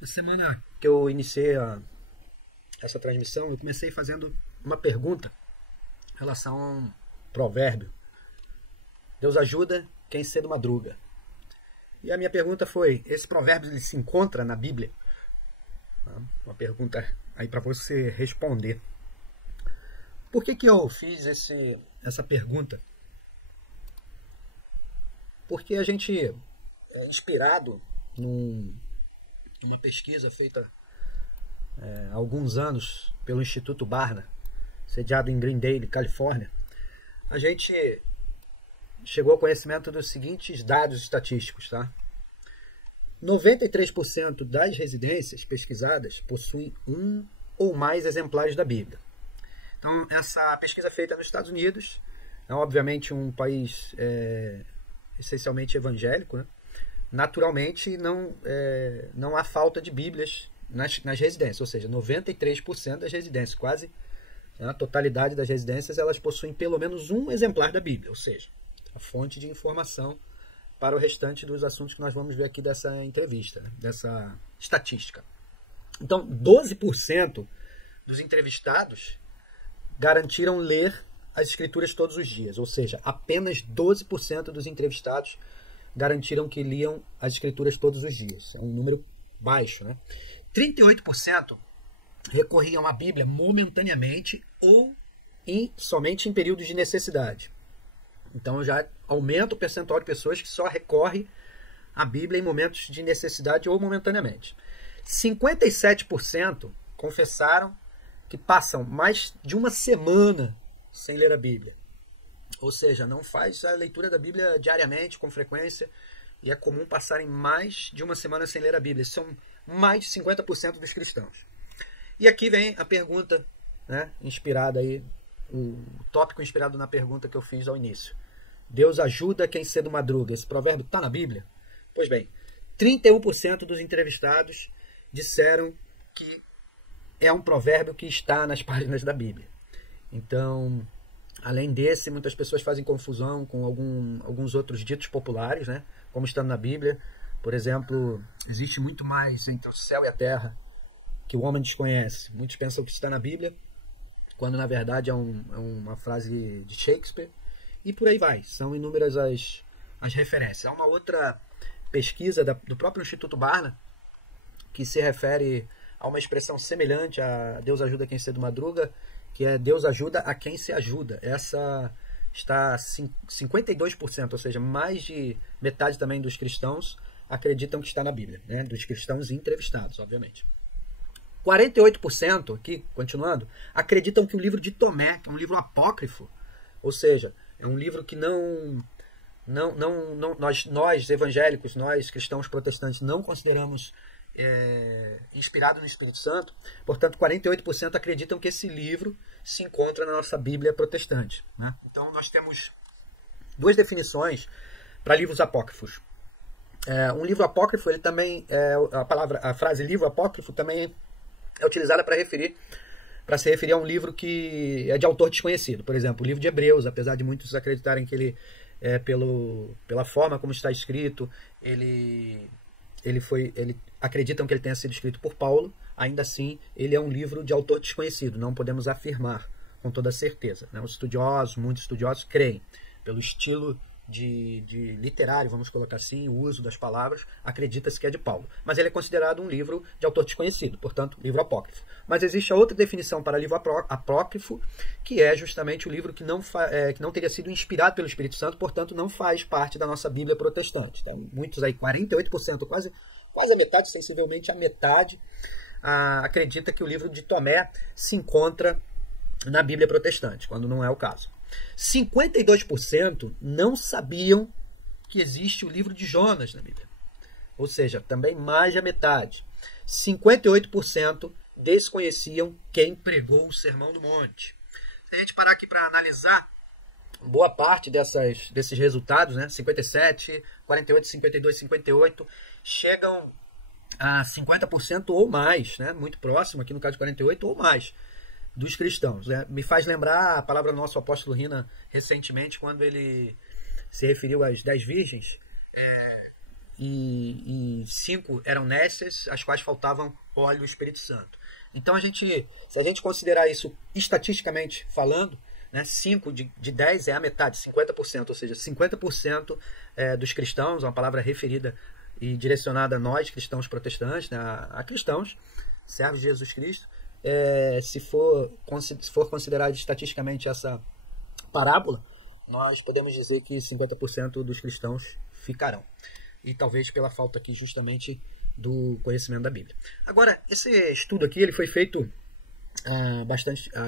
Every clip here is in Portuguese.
Na semana que eu iniciei essa transmissão, eu comecei fazendo uma pergunta em relação a um provérbio. Deus ajuda quem cedo madruga. E a minha pergunta foi, esse provérbio ele se encontra na Bíblia? Uma pergunta aí para você responder. Por que eu fiz essa pergunta? Porque a gente é inspirado numa pesquisa feita há alguns anos pelo Instituto Barna, sediado em Glendale, Califórnia. A gente chegou ao conhecimento dos seguintes dados estatísticos, tá? 93% das residências pesquisadas possuem um ou mais exemplares da Bíblia. Então, essa pesquisa é feita nos Estados Unidos, é obviamente um país essencialmente evangélico, né? Naturalmente não há falta de Bíblias nas residências, ou seja, 93% das residências, quase a totalidade das residências, elas possuem pelo menos um exemplar da Bíblia, ou seja, a fonte de informação para o restante dos assuntos que nós vamos ver aqui dessa entrevista, né? Dessa estatística. Então, 12% dos entrevistados garantiram ler as escrituras todos os dias, ou seja, apenas 12% dos entrevistados garantiram que liam as escrituras todos os dias. É um número baixo, né? 38% recorriam à Bíblia momentaneamente ou somente em períodos de necessidade. Então já aumenta o percentual de pessoas que só recorre à Bíblia em momentos de necessidade ou momentaneamente. 57% confessaram que passam mais de uma semana sem ler a Bíblia. Ou seja, não faz a leitura da Bíblia diariamente, com frequência, e é comum passarem mais de uma semana sem ler a Bíblia. São mais de 50% dos cristãos. E aqui vem a pergunta, né, inspirada aí, o tópico inspirado na pergunta que eu fiz ao início. Deus ajuda quem cedo madruga. Esse provérbio está na Bíblia? Pois bem, 31% dos entrevistados disseram que é um provérbio que está nas páginas da Bíblia. Então, além desse, muitas pessoas fazem confusão com alguns outros ditos populares, né, como estando na Bíblia. Por exemplo, existe muito mais entre o céu e a terra que o homem desconhece. Muitos pensam que está na Bíblia, quando na verdade é uma frase de Shakespeare. E por aí vai. São inúmeras as referências. Há uma outra pesquisa do próprio Instituto Barna que se refere a uma expressão semelhante a Deus ajuda quem cedo madruga, que é Deus ajuda a quem se ajuda. Essa está 52%, ou seja, mais de metade também dos cristãos acreditam que está na Bíblia, né? Dos cristãos entrevistados, obviamente. 48%, aqui, continuando, acreditam que o livro de Tomé, que é um livro apócrifo, ou seja, é um livro que nós evangélicos, nós cristãos protestantes, não consideramos inspirado no Espírito Santo. Portanto, 48% acreditam que esse livro se encontra na nossa Bíblia protestante, né? Então, nós temos duas definições para livros apócrifos. Um livro apócrifo, ele também a frase livro apócrifo também é utilizada para se referir a um livro que é de autor desconhecido. Por exemplo, o livro de Hebreus, apesar de muitos acreditarem que ele pela forma como está escrito, acreditam que ele tenha sido escrito por Paulo, ainda assim ele é um livro de autor desconhecido, não podemos afirmar com toda certeza, né? Muitos estudiosos creem, pelo estilo de literário, vamos colocar assim, o uso das palavras, acredita-se que é de Paulo. Mas ele é considerado um livro de autor desconhecido, portanto, livro apócrifo. Mas existe a outra definição para livro apócrifo, que é justamente o livro que não teria sido inspirado pelo Espírito Santo, portanto, não faz parte da nossa Bíblia protestante. Então, muitos aí, 48%, quase a metade, sensivelmente a metade, acredita que o livro de Tomé se encontra na Bíblia protestante, quando não é o caso. 52% não sabiam que existe o livro de Jonas na Bíblia. Ou seja, também mais da metade. 58% desconheciam quem pregou o Sermão do Monte. Se a gente parar aqui para analisar boa parte desses resultados, né, 57, 48, 52, 58, chegam a 50% ou mais, né, muito próximo, aqui no caso de 48 ou mais, dos cristãos, né? Me faz lembrar a palavra do nosso apóstolo Rina recentemente, quando ele se referiu às 10 virgens, e 5 eram nécias, as quais faltavam óleo e Espírito Santo. Então, se a gente considerar isso estatisticamente falando, né, 5 de 10 é a metade, 50%, ou seja, 50% dos cristãos, uma palavra referida e direcionada a nós, cristãos protestantes, né, a cristãos, servos de Jesus Cristo. Se for considerado estatisticamente essa parábola, nós podemos dizer que 50% dos cristãos ficarão. E talvez pela falta aqui justamente do conhecimento da Bíblia. Agora, esse estudo aqui ele foi feito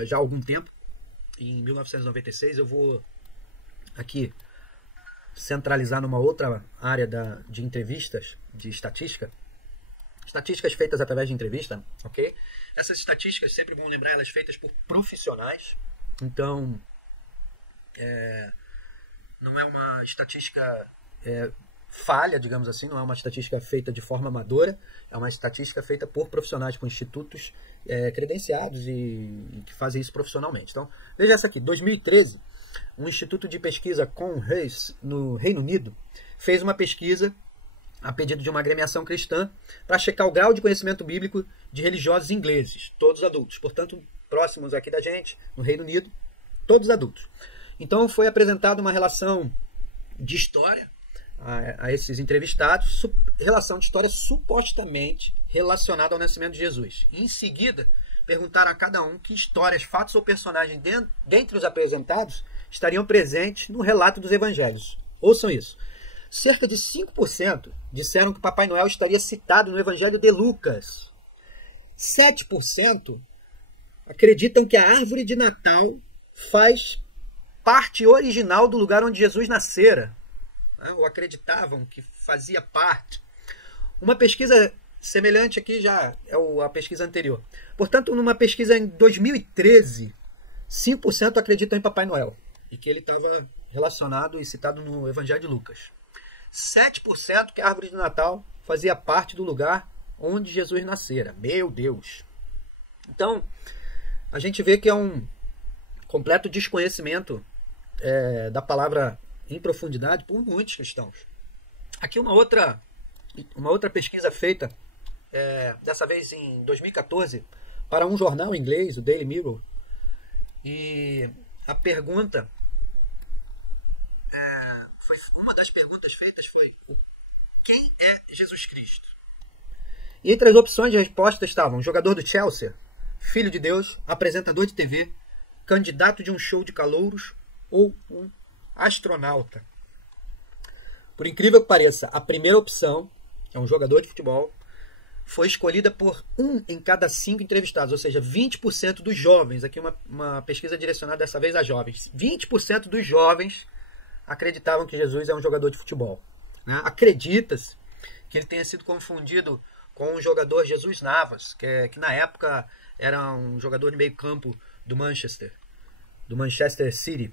já há algum tempo. Em 1996, eu vou aqui centralizar numa outra área de entrevistas, de estatísticas feitas através de entrevista, ok? Essas estatísticas, sempre vão lembrar, elas feitas por profissionais. Então, não é uma estatística falha, digamos assim, não é uma estatística feita de forma amadora, é uma estatística feita por profissionais, por institutos credenciados e que fazem isso profissionalmente. Então, veja essa aqui, 2013, um instituto de pesquisa Conrays, no Reino Unido, fez uma pesquisa a pedido de uma agremiação cristã para checar o grau de conhecimento bíblico de religiosos ingleses, todos adultos, portanto, próximos aqui da gente, no Reino Unido, todos adultos. Então, foi apresentada uma relação de história a esses entrevistados, relação de história supostamente relacionada ao nascimento de Jesus. E, em seguida, perguntaram a cada um que histórias, fatos ou personagens dentre os apresentados estariam presentes no relato dos evangelhos. Ouçam isso. Cerca de 5% disseram que Papai Noel estaria citado no Evangelho de Lucas. 7% acreditam que a árvore de Natal faz parte original do lugar onde Jesus nascera, ou acreditavam que fazia parte. Uma pesquisa semelhante aqui já é a pesquisa anterior. Portanto, numa pesquisa em 2013, 5% acreditam em Papai Noel e que ele estava relacionado e citado no Evangelho de Lucas. 7% que a árvore de Natal fazia parte do lugar onde Jesus nascera. Meu Deus! Então, a gente vê que é um completo desconhecimento da palavra em profundidade por muitos cristãos. Aqui uma outra pesquisa feita, dessa vez em 2014, para um jornal inglês, o Daily Mirror, e a pergunta, uma das perguntas feitas foi: quem é Jesus Cristo? E entre as opções de resposta estavam jogador do Chelsea, filho de Deus, apresentador de TV, candidato de um show de calouros ou um astronauta. Por incrível que pareça, a primeira opção, que é um jogador de futebol, foi escolhida por 1 em cada 5 entrevistados, ou seja, 20% dos jovens, aqui uma pesquisa direcionada dessa vez a jovens, 20% dos jovens acreditavam que Jesus é um jogador de futebol. Acredita-se que ele tenha sido confundido com o jogador Jesus Navas, que na época era um jogador de meio campo do Manchester City.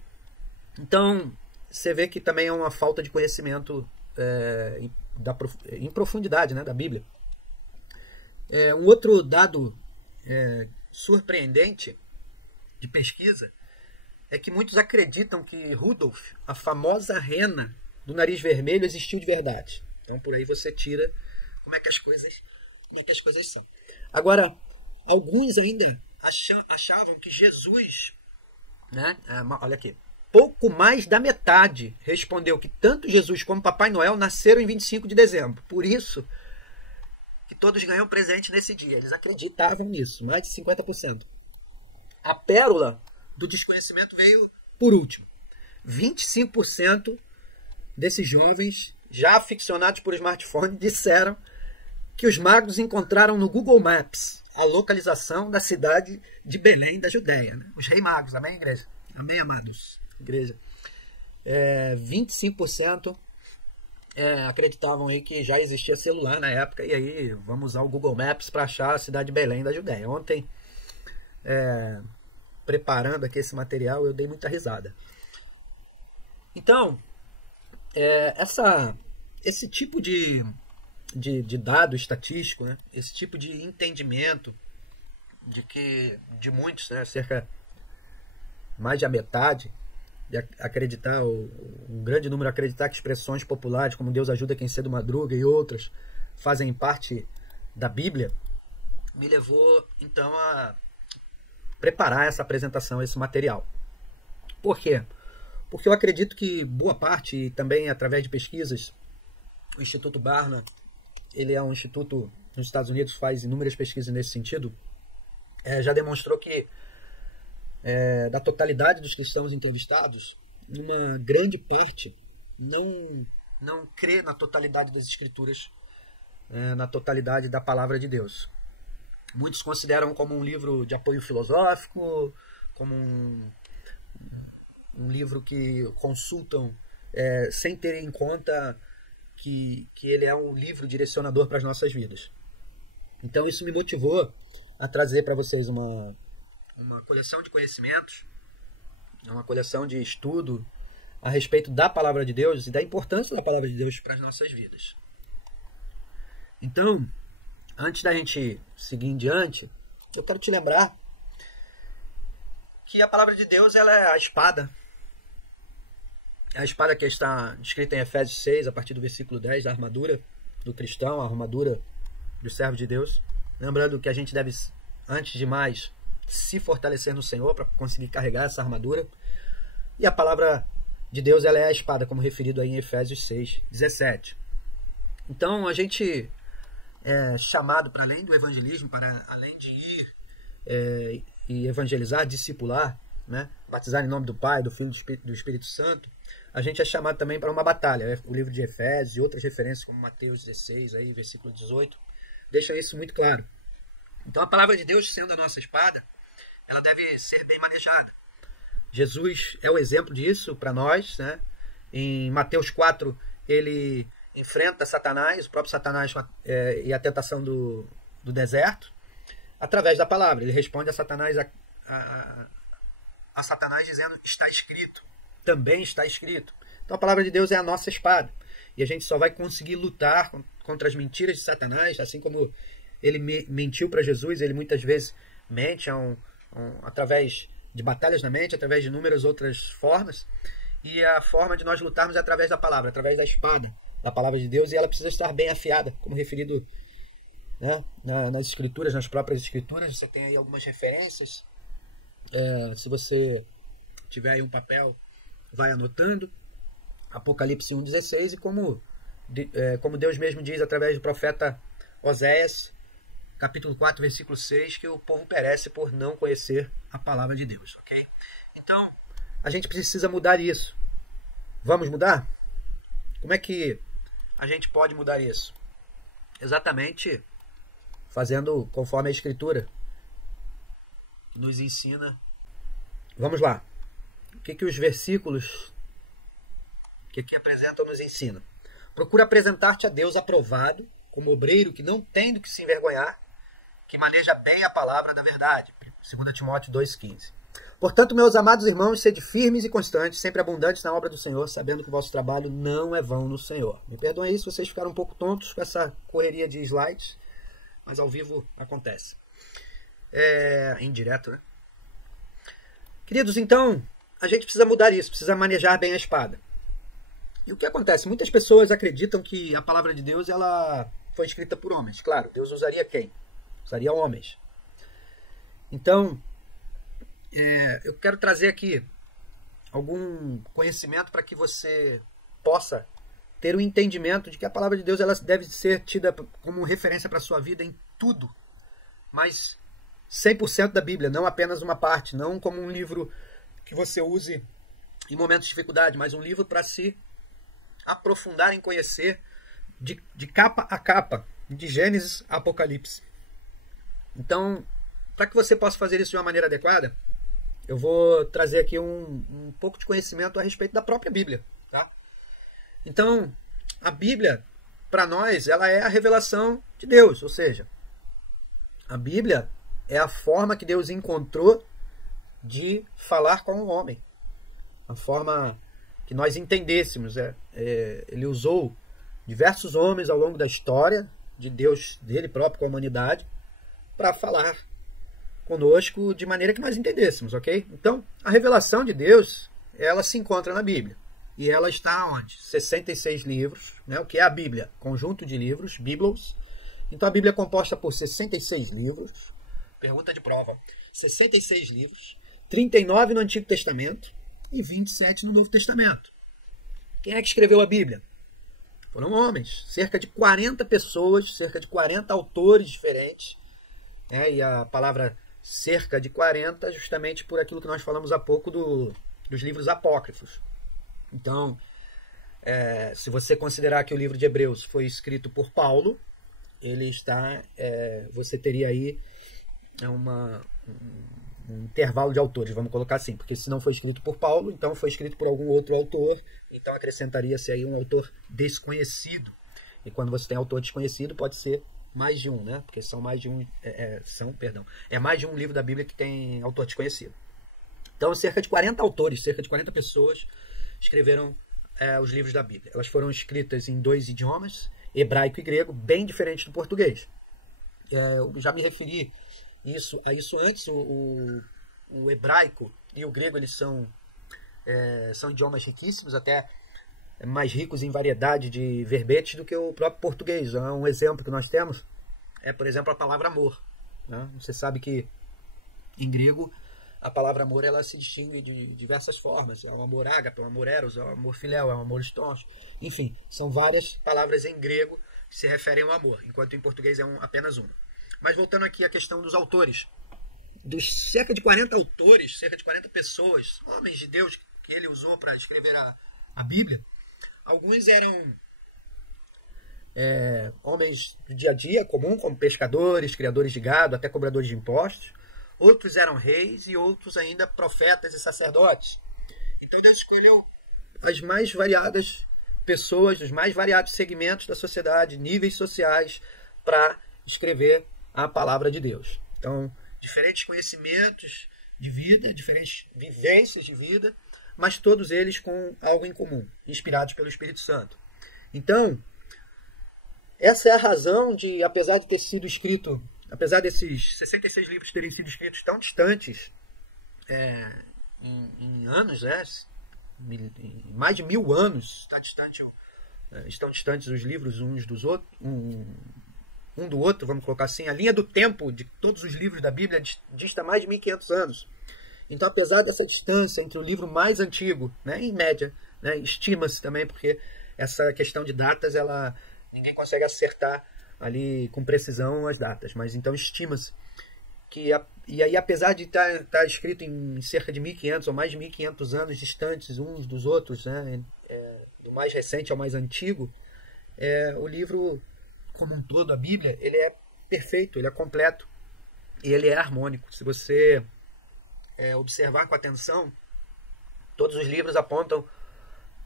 Então, você vê que também é uma falta de conhecimento em profundidade, né, da Bíblia. Um outro dado surpreendente de pesquisa é que muitos acreditam que Rudolf, a famosa rena do nariz vermelho, existiu de verdade. Então, por aí você tira como é que as coisas são. Agora, alguns ainda achavam que Jesus, né, olha aqui, pouco mais da metade respondeu que tanto Jesus como Papai Noel nasceram em 25 de dezembro. Por isso que todos ganham presente nesse dia. Eles acreditavam nisso, mais de 50%. A pérola do desconhecimento veio por último. 25% desses jovens, já aficionados por smartphone, disseram que os magos encontraram no Google Maps a localização da cidade de Belém, da Judéia. Né? Os reis magos, amém, igreja? Amém, amados, igreja. 25% acreditavam aí que já existia celular na época, e aí vamos usar o Google Maps para achar a cidade de Belém, da Judéia. Ontem, preparando aqui esse material, eu dei muita risada. Então, esse tipo de dado estatístico, né? Esse tipo de entendimento de muitos, né? Cerca mais de a metade de acreditar, um grande número acreditar que expressões populares como Deus ajuda quem cedo madruga e outras fazem parte da Bíblia, me levou então a preparar essa apresentação, esse material. Por quê? Porque eu acredito que boa parte, e também através de pesquisas, o Instituto Barna, ele é um instituto nos Estados Unidos, faz inúmeras pesquisas nesse sentido, já demonstrou que da totalidade dos cristãos entrevistados, uma grande parte não crê na totalidade das Escrituras, na totalidade da Palavra de Deus. Muitos consideram como um livro de apoio filosófico, como um livro que consultam sem ter em conta que ele é um livro direcionador para as nossas vidas. Então isso me motivou a trazer para vocês uma coleção de conhecimentos, uma coleção de estudo a respeito da Palavra de Deus e da importância da Palavra de Deus para as nossas vidas. Então, antes da gente seguir em diante, eu quero te lembrar que a Palavra de Deus ela é a espada. É a espada que está escrita em Efésios 6, a partir do versículo 10, a armadura do cristão, a armadura do servo de Deus. Lembrando que a gente deve, antes de mais, se fortalecer no Senhor para conseguir carregar essa armadura. E a Palavra de Deus ela é a espada, como referido aí em Efésios 6, 17. Então, a gente é chamado para além do evangelismo, para além de ir e evangelizar, discipular, né? Batizar em nome do Pai, do Filho e do Espírito Santo, a gente é chamado também para uma batalha. O livro de Efésios e outras referências, como Mateus 16, aí, versículo 18, deixam isso muito claro. Então, a Palavra de Deus, sendo a nossa espada, ela deve ser bem manejada. Jesus é o exemplo disso para nós, né? Em Mateus 4, ele enfrenta Satanás, o próprio Satanás e a tentação do deserto, através da palavra. Ele responde a Satanás, a Satanás dizendo, está escrito, também está escrito. Então a palavra de Deus é a nossa espada. E a gente só vai conseguir lutar contra as mentiras de Satanás, assim como ele mentiu para Jesus, ele muitas vezes mente através de batalhas na mente, através de inúmeras outras formas. E a forma de nós lutarmos é através da palavra, através da espada da palavra de Deus, e ela precisa estar bem afiada, como referido, né, nas escrituras, nas próprias escrituras. Você tem aí algumas referências. Se você tiver aí um papel, vai anotando. Apocalipse 1,16, e como Deus mesmo diz através do profeta Oséias, capítulo 4, versículo 6, que o povo perece por não conhecer a palavra de Deus. Ok? Então, a gente precisa mudar isso. Vamos mudar? Como é que a gente pode mudar isso? Exatamente fazendo conforme a Escritura nos ensina. Vamos lá. O que os versículos que aqui apresentam nos ensinam? Procura apresentar-te a Deus aprovado, como obreiro que não tem do que se envergonhar, que maneja bem a palavra da verdade. 2 Timóteo 2,15. Portanto, meus amados irmãos, sede firmes e constantes, sempre abundantes na obra do Senhor, sabendo que o vosso trabalho não é vão no Senhor. Me perdoem aí se vocês ficaram um pouco tontos com essa correria de slides, mas ao vivo acontece. Em direto, né? Queridos, então, a gente precisa mudar isso, precisa manejar bem a espada. E o que acontece? Muitas pessoas acreditam que a palavra de Deus ela foi escrita por homens. Claro, Deus usaria quem? Usaria homens. Então, eu quero trazer aqui algum conhecimento para que você possa ter um entendimento de que a palavra de Deus ela deve ser tida como referência para a sua vida em tudo, mas 100% da Bíblia, não apenas uma parte, não como um livro que você use em momentos de dificuldade, mas um livro para se aprofundar em conhecer de capa a capa, de Gênesis a Apocalipse. Então, para que você possa fazer isso de uma maneira adequada, eu vou trazer aqui um pouco de conhecimento a respeito da própria Bíblia. Tá? Então, a Bíblia, para nós, ela é a revelação de Deus. Ou seja, a Bíblia é a forma que Deus encontrou de falar com o homem. A forma que nós entendêssemos. Ele usou diversos homens ao longo da história de Deus, dele próprio com a humanidade, para falar conosco de maneira que nós entendêssemos, ok? Então, a revelação de Deus, ela se encontra na Bíblia. E ela está onde? 66 livros, né? O que é a Bíblia? Conjunto de livros, Biblos. Então a Bíblia é composta por 66 livros. Pergunta de prova. 66 livros, 39 no Antigo Testamento e 27 no Novo Testamento. Quem é que escreveu a Bíblia? Foram homens, cerca de 40 pessoas, cerca de 40 autores diferentes. E a palavra cerca de 40 justamente por aquilo que nós falamos há pouco dos livros apócrifos. Então, se você considerar que o livro de Hebreus foi escrito por Paulo, ele está, você teria aí um intervalo de autores, vamos colocar assim, porque se não foi escrito por Paulo, então foi escrito por algum outro autor, então acrescentaria-se aí um autor desconhecido. E quando você tem autor desconhecido, pode ser mais de um, né? Porque são mais de um, é mais de um livro da Bíblia que tem autor desconhecido. Então, cerca de 40 autores, cerca de 40 pessoas escreveram os livros da Bíblia. Elas foram escritas em 2 idiomas, hebraico e grego, bem diferentes do português. Eu já me referi a isso antes. O hebraico e o grego, eles são idiomas riquíssimos, até mais ricos em variedade de verbetes do que o próprio português. Um exemplo que nós temos é, por exemplo, a palavra amor, né? Você sabe que em grego a palavra amor ela se distingue de diversas formas. É o amor ágape, é o amor eros, é o amor filéu, é o amor storge. Enfim, são várias palavras em grego que se referem ao amor, enquanto em português é apenas uma. Mas voltando aqui à questão dos autores. Dos cerca de 40 autores, cerca de 40 pessoas, homens de Deus que ele usou para escrever a Bíblia, alguns eram homens do dia a dia comum, como pescadores, criadores de gado, até cobradores de impostos. Outros eram reis e outros ainda profetas e sacerdotes. Então Deus escolheu as mais variadas pessoas, dos mais variados segmentos da sociedade, níveis sociais, para escrever a palavra de Deus. Então, diferentes conhecimentos de vida, diferentes vivências de vida, mas todos eles com algo em comum, inspirados pelo Espírito Santo. Então, essa é a razão de, apesar de ter sido escrito, apesar desses 66 livros terem sido escritos tão distantes, em anos, em mais de 1000 anos, estão distantes os livros uns dos outros, um do outro, vamos colocar assim. A linha do tempo de todos os livros da Bíblia dista mais de 1500 anos. Então, apesar dessa distância entre o livro mais antigo, né, em média, né, estima-se também, porque essa questão de datas, ninguém consegue acertar ali com precisão as datas, mas então estima-se que, e aí apesar de estar escrito em cerca de 1500 ou mais de 1500 anos distantes uns dos outros, né, do mais recente ao mais antigo, o livro como um todo, a Bíblia, ele é perfeito, ele é completo e ele é harmônico. Se você observar com atenção, todos os livros apontam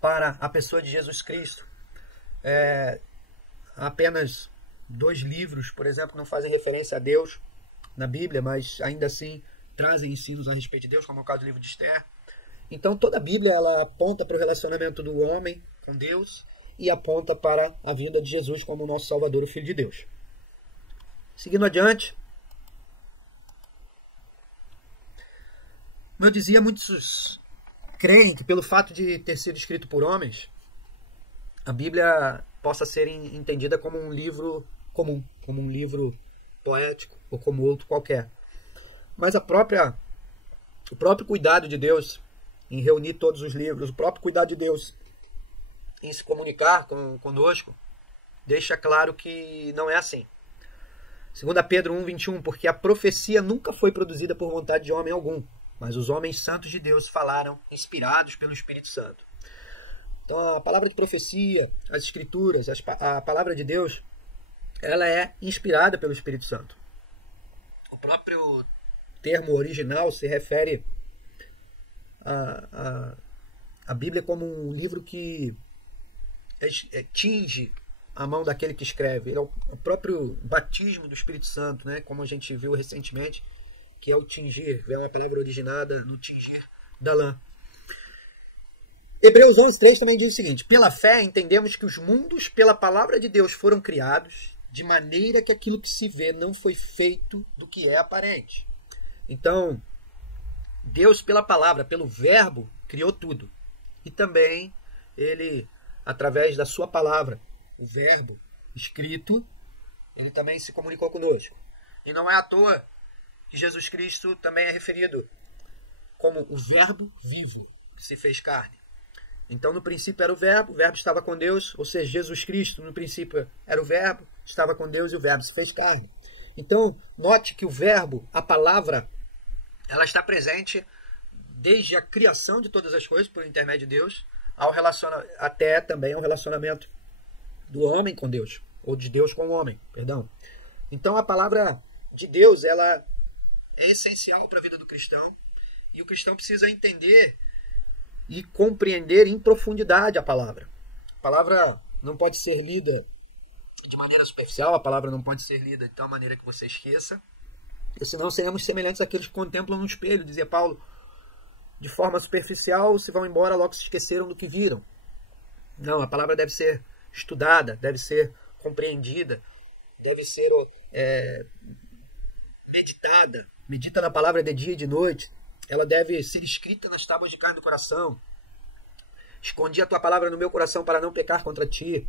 para a pessoa de Jesus Cristo. Apenas 2 livros, por exemplo, não fazem referência a Deus na Bíblia, mas ainda assim trazem ensinos a respeito de Deus, como é o caso do livro de Esther. Então toda a Bíblia ela aponta para o relacionamento do homem com Deus e aponta para a vinda de Jesus como o nosso Salvador, o Filho de Deus. Seguindo adiante, como eu dizia, muitos creem que pelo fato de ter sido escrito por homens, a Bíblia possa ser entendida como um livro comum, como um livro poético ou como outro qualquer. Mas o próprio cuidado de Deus em reunir todos os livros, o próprio cuidado de Deus em se comunicar conosco, deixa claro que não é assim. 2 Pedro 1:21, porque a profecia nunca foi produzida por vontade de homem algum, mas os homens santos de Deus falaram, inspirados pelo Espírito Santo. Então a palavra de profecia, as escrituras, a palavra de Deus, ela é inspirada pelo Espírito Santo. O próprio termo original se refere a Bíblia como um livro que tinge a mão daquele que escreve. Ele é o próprio batismo do Espírito Santo, né? Como a gente viu recentemente, que é o tingir, é uma palavra originada no tingir da lã. Hebreus 11:3 também diz o seguinte: pela fé entendemos que os mundos pela palavra de Deus foram criados, de maneira que aquilo que se vê não foi feito do que é aparente. Então, Deus pela palavra, pelo verbo, criou tudo. E também ele, através da sua palavra, o verbo escrito, ele também se comunicou conosco. E não é à toa que Jesus Cristo também é referido como o verbo vivo que se fez carne. Então, no princípio era o verbo estava com Deus, ou seja, Jesus Cristo, no princípio era o verbo, estava com Deus e o verbo se fez carne. Então, note que o verbo, a palavra, ela está presente desde a criação de todas as coisas, por intermédio de Deus, até também ao relacionamento do homem com Deus, ou de Deus com o homem, perdão. Então, a palavra de Deus, ela é essencial para a vida do cristão, e o cristão precisa entender e compreender em profundidade a palavra. A palavra não pode ser lida de maneira superficial, a palavra não pode ser lida de tal maneira que você esqueça, porque senão seremos semelhantes àqueles que contemplam no espelho, dizia Paulo, de forma superficial, se vão embora, logo se esqueceram do que viram. Não, a palavra deve ser estudada, deve ser compreendida, deve ser meditada. Medita na palavra de dia e de noite. Ela deve ser escrita nas tábuas de carne do coração. Escondi a tua palavra no meu coração para não pecar contra ti.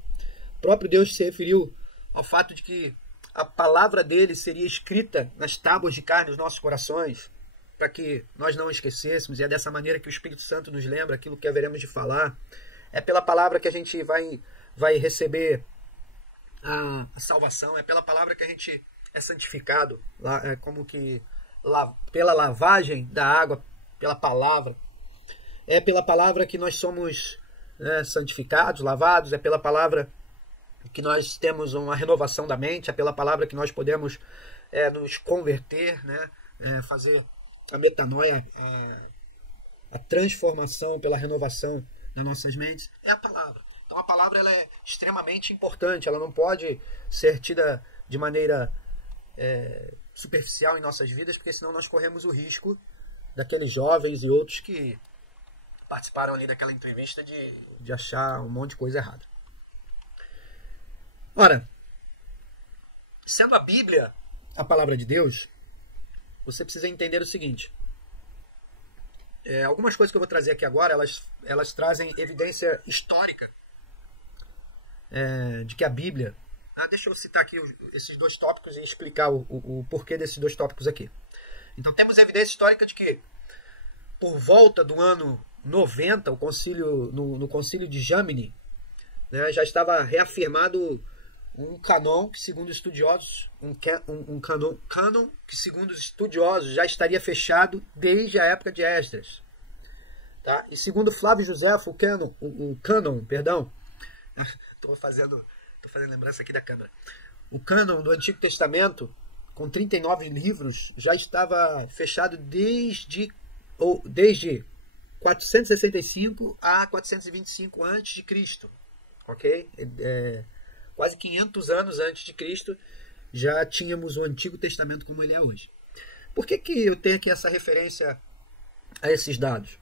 O próprio Deus se referiu ao fato de que a palavra dele seria escrita nas tábuas de carne dos nossos corações, para que nós não esquecêssemos, e é dessa maneira que o Espírito Santo nos lembra aquilo que haveremos de falar. É pela palavra que a gente vai receber a salvação, é pela palavra que a gente é santificado, como que pela lavagem da água, pela palavra. É pela palavra que nós somos santificados, lavados, é pela palavra que nós temos uma renovação da mente, é pela palavra que nós podemos nos converter, fazer a metanoia, a transformação pela renovação das nossas mentes, é a palavra. Então a palavra ela é extremamente importante, ela não pode ser tida de maneira superficial em nossas vidas, porque senão nós corremos o risco daqueles jovens e outros que participaram ali daquela entrevista de achar um monte de coisa errada. Ora, sendo a Bíblia a palavra de Deus, você precisa entender o seguinte. Algumas coisas que eu vou trazer aqui agora, elas trazem evidência histórica de que a Bíblia... deixa eu citar aqui esses dois tópicos e explicar o porquê desses dois tópicos aqui. Então, temos evidência histórica de que, por volta do ano 90, no concílio de Jamni, já estava reafirmado um canon que, segundo estudiosos, canon que, segundo os estudiosos, já estaria fechado desde a época de Esdras. Tá? E segundo Flávio Josefo, o cânon, estou fazendo lembrança aqui da câmera. O cânon do Antigo Testamento, com 39 livros, já estava fechado desde 465 a 425 a.C. Ok? Quase 500 anos antes de Cristo, já tínhamos o Antigo Testamento como ele é hoje. Por que eu tenho aqui essa referência a esses dados?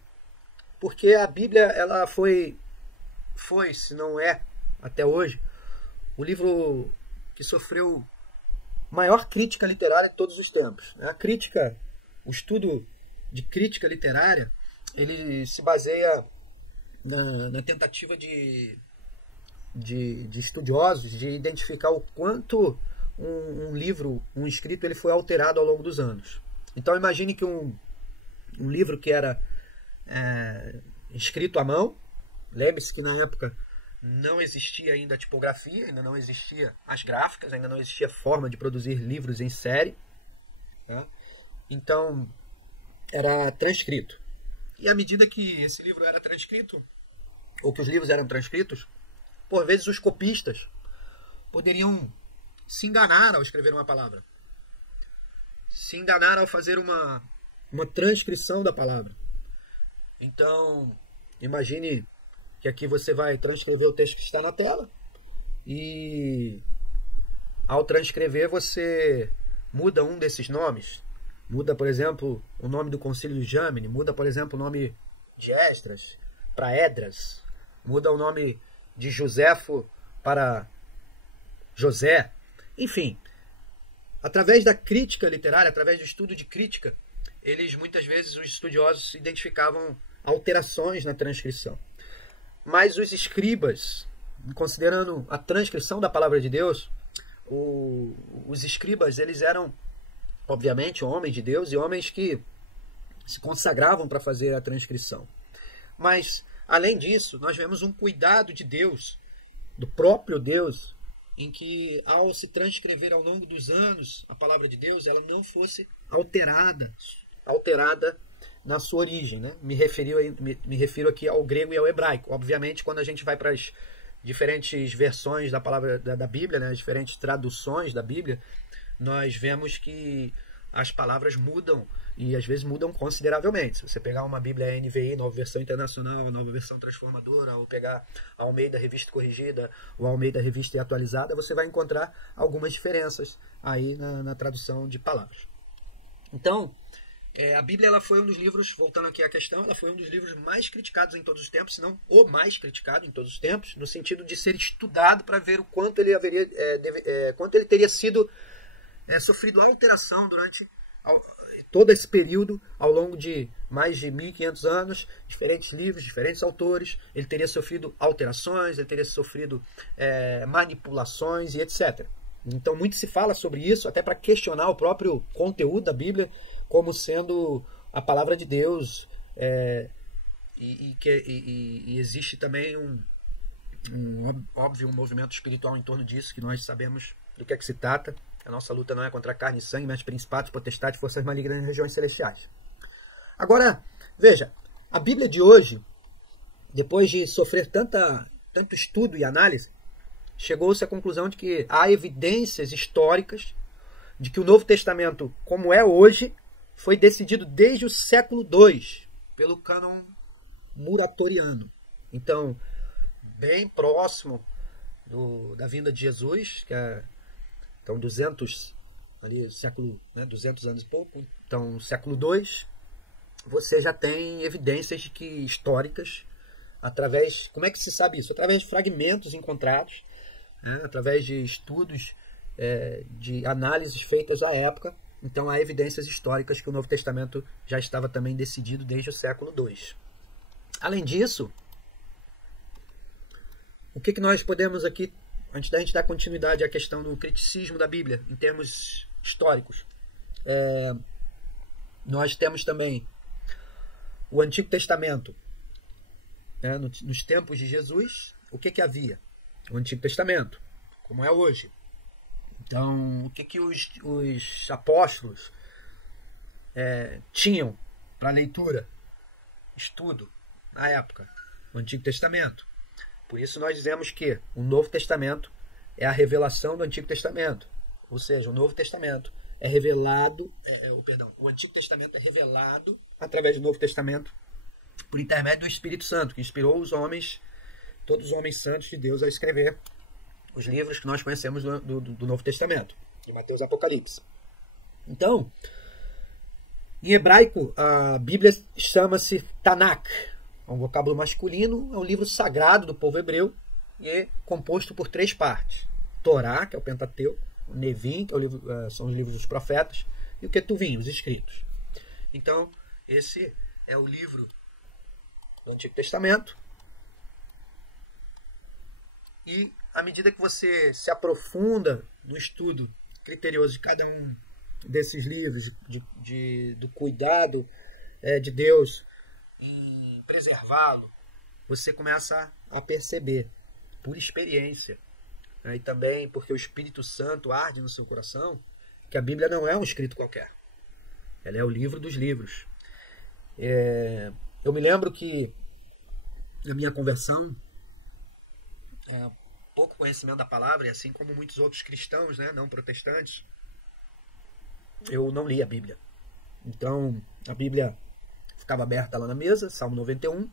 Porque a Bíblia ela foi, se não é até hoje, o livro que sofreu maior crítica literária de todos os tempos. O estudo de crítica literária, ele se baseia na tentativa de estudiosos de identificar o quanto um livro, um escrito, ele foi alterado ao longo dos anos. Então imagine que um livro que era escrito à mão, lembre-se que na época não existia ainda a tipografia, ainda não existia as gráficas, ainda não existia forma de produzir livros em série. Então era transcrito. E à medida que esse livro era transcrito, ou que os livros eram transcritos, por vezes os copistas poderiam se enganar ao escrever uma palavra. Se enganar ao fazer uma transcrição da palavra. Então, imagine que aqui você vai transcrever o texto que está na tela e ao transcrever você muda um desses nomes. Muda, por exemplo, o nome do concílio de Jamni, muda, por exemplo, o nome de Esdras para Edras, muda o nome de Josefo para José. Enfim, através da crítica literária, através do estudo de crítica, muitas vezes os estudiosos identificavam alterações na transcrição. Mas os escribas, considerando a transcrição da palavra de Deus, os escribas, eles eram, obviamente, homens de Deus e homens que se consagravam para fazer a transcrição. Mas, além disso, nós vemos um cuidado de Deus, do próprio Deus, em que, ao se transcrever ao longo dos anos a palavra de Deus, ela não fosse alterada na sua origem, né? Me refiro aqui ao grego e ao hebraico. Obviamente, quando a gente vai para as diferentes versões da palavra da Bíblia, né? As diferentes traduções da Bíblia, nós vemos que as palavras mudam, e às vezes mudam consideravelmente. Se você pegar uma Bíblia NVI, Nova Versão Internacional, Nova Versão Transformadora, ou pegar a Almeida Revista Corrigida, ou a Almeida Revista Atualizada, você vai encontrar algumas diferenças aí na tradução de palavras. Então, a Bíblia, ela foi um dos livros, voltando aqui à questão, ela foi um dos livros mais criticados em todos os tempos, se não o mais criticado em todos os tempos, no sentido de ser estudado para ver o quanto ele quanto ele teria sido sofrido alteração durante todo esse período, ao longo de mais de 1.500 anos, diferentes livros, diferentes autores, ele teria sofrido alterações, ele teria sofrido manipulações e etc. Então, muito se fala sobre isso, até para questionar o próprio conteúdo da Bíblia, como sendo a palavra de Deus, e existe também óbvio, um movimento espiritual em torno disso, que nós sabemos do que é que se trata. A nossa luta não é contra carne e sangue, mas principados, potestades, forças malignas nas regiões celestiais. Agora, veja, a Bíblia de hoje, depois de sofrer tanto estudo e análise, chegou-se à conclusão de que há evidências históricas de que o Novo Testamento, como é hoje, foi decidido desde o século II, pelo cânon muratoriano. Então, bem próximo da vinda de Jesus, que é... Então, 200 anos e pouco. Então, século II, você já tem evidências históricas, através... Como é que se sabe isso? Através de fragmentos encontrados, através de estudos, de análises feitas à época. Então, há evidências históricas que o Novo Testamento já estava também decidido desde o século II. Além disso, o que nós podemos aqui, antes da gente dar continuidade à questão do criticismo da Bíblia, em termos históricos, nós temos também o Antigo Testamento. Nos tempos de Jesus, o que havia? O Antigo Testamento, como é hoje. Então, o que os apóstolos tinham para leitura, estudo, na época? O Antigo Testamento. Por isso nós dizemos que o Novo Testamento é a revelação do Antigo Testamento. Ou seja, o Novo Testamento é revelado... o Antigo Testamento é revelado através do Novo Testamento por intermédio do Espírito Santo, que inspirou os homens, todos os homens santos de Deus, a escrever os livros que nós conhecemos do Novo Testamento, de Mateus e Apocalipse. Então, em hebraico, a Bíblia chama-se Tanakh. É um vocábulo masculino, é um livro sagrado do povo hebreu e é composto por 3 partes. Torá, que é o Pentateuco, o Nevim, que são os livros dos profetas, e o Ketuvim, os escritos. Então, esse é o livro do Antigo Testamento. E à medida que você se aprofunda no estudo criterioso de cada um desses livros, do cuidado de Deus em preservá-lo, você começa a perceber, por experiência, e também porque o Espírito Santo arde no seu coração, que a Bíblia não é um escrito qualquer. Ela é o livro dos livros. Eu me lembro que na minha conversão, pouco conhecimento da palavra, e assim como muitos outros cristãos, não protestantes, eu não li a Bíblia. Então, a Bíblia ficava aberta lá na mesa, Salmo 91,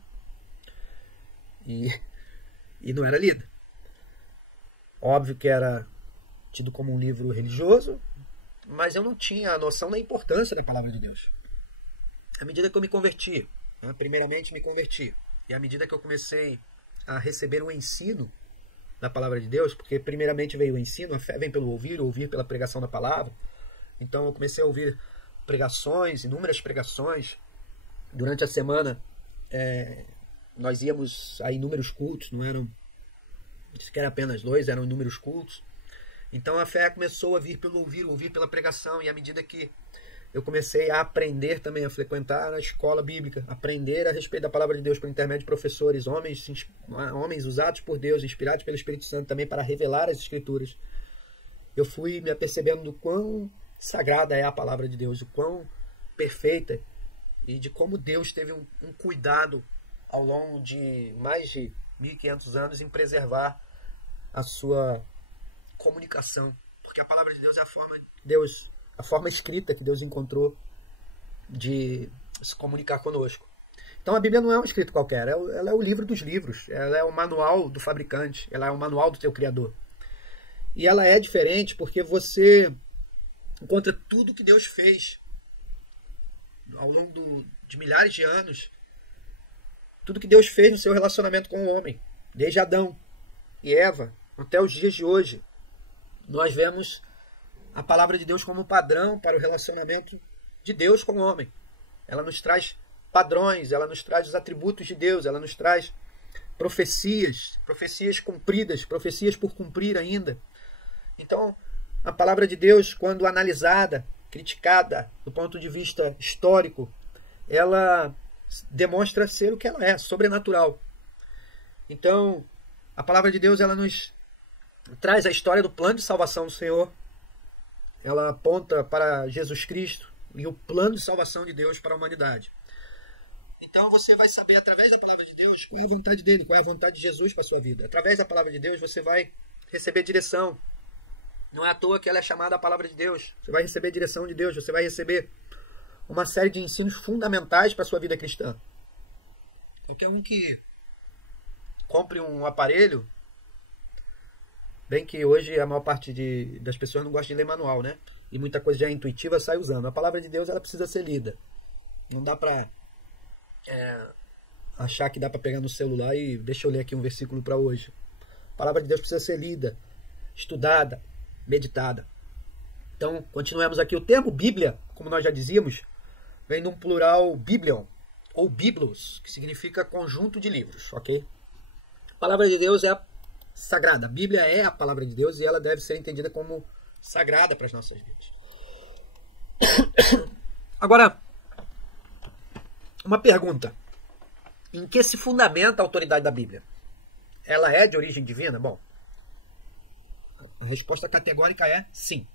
e não era lida. Óbvio que era tido como um livro religioso, mas eu não tinha a noção da importância da palavra de Deus. À medida que eu me converti, primeiramente me converti, e à medida que eu comecei a receber o ensino da palavra de Deus, porque primeiramente veio o ensino, a fé vem pelo ouvir, o ouvir pela pregação da palavra. Então eu comecei a ouvir pregações, inúmeras pregações durante a semana. nós íamos a inúmeros cultos, não eram sequer apenas 2, eram inúmeros cultos. Então a fé começou a vir pelo ouvir pela pregação, e à medida que eu comecei a aprender também a frequentar a escola bíblica, aprender a respeito da palavra de Deus por intermédio de professores, homens usados por Deus, inspirados pelo Espírito Santo também para revelar as Escrituras, eu fui me apercebendo do quão sagrada é a palavra de Deus, o quão perfeita, e de como Deus teve um cuidado ao longo de mais de 1500 anos em preservar a sua comunicação. Porque a palavra de Deus é a forma escrita que Deus encontrou de se comunicar conosco. Então a Bíblia não é um escrito qualquer, ela é o livro dos livros, ela é o manual do fabricante, ela é o manual do teu Criador. E ela é diferente porque você encontra tudo que Deus fez ao longo de milhares de anos, tudo que Deus fez no seu relacionamento com o homem, desde Adão e Eva até os dias de hoje. Nós vemos a palavra de Deus como padrão para o relacionamento de Deus com o homem. Ela nos traz padrões, ela nos traz os atributos de Deus, ela nos traz profecias cumpridas, profecias por cumprir ainda. Então, a palavra de Deus, quando analisada, criticada do ponto de vista histórico, ela demonstra ser o que ela é, sobrenatural. Então, a palavra de Deus, ela nos traz a história do plano de salvação do Senhor. Ela aponta para Jesus Cristo e o plano de salvação de Deus para a humanidade. Então você vai saber através da palavra de Deus qual é a vontade dele, qual é a vontade de Jesus para a sua vida. Através da palavra de Deus você vai receber direção. Não é à toa que ela é chamada a palavra de Deus. Você vai receber direção de Deus, você vai receber uma série de ensinos fundamentais para a sua vida cristã. Qualquer um que compre um aparelho, bem que hoje a maior parte das pessoas não gosta de ler manual, né? E muita coisa já é intuitiva, sai usando. A palavra de Deus, ela precisa ser lida. Não dá para achar que dá para pegar no celular e deixa eu ler aqui um versículo para hoje. A palavra de Deus precisa ser lida, estudada, meditada. Então, continuemos aqui. O termo Bíblia, como nós já dizíamos, vem de um plural biblion, ou biblos, que significa conjunto de livros, ok? A palavra de Deus é sagrada. A Bíblia é a palavra de Deus e ela deve ser entendida como sagrada para as nossas vidas. Agora, uma pergunta. Em que se fundamenta a autoridade da Bíblia? Ela é de origem divina? Bom, a resposta categórica é sim.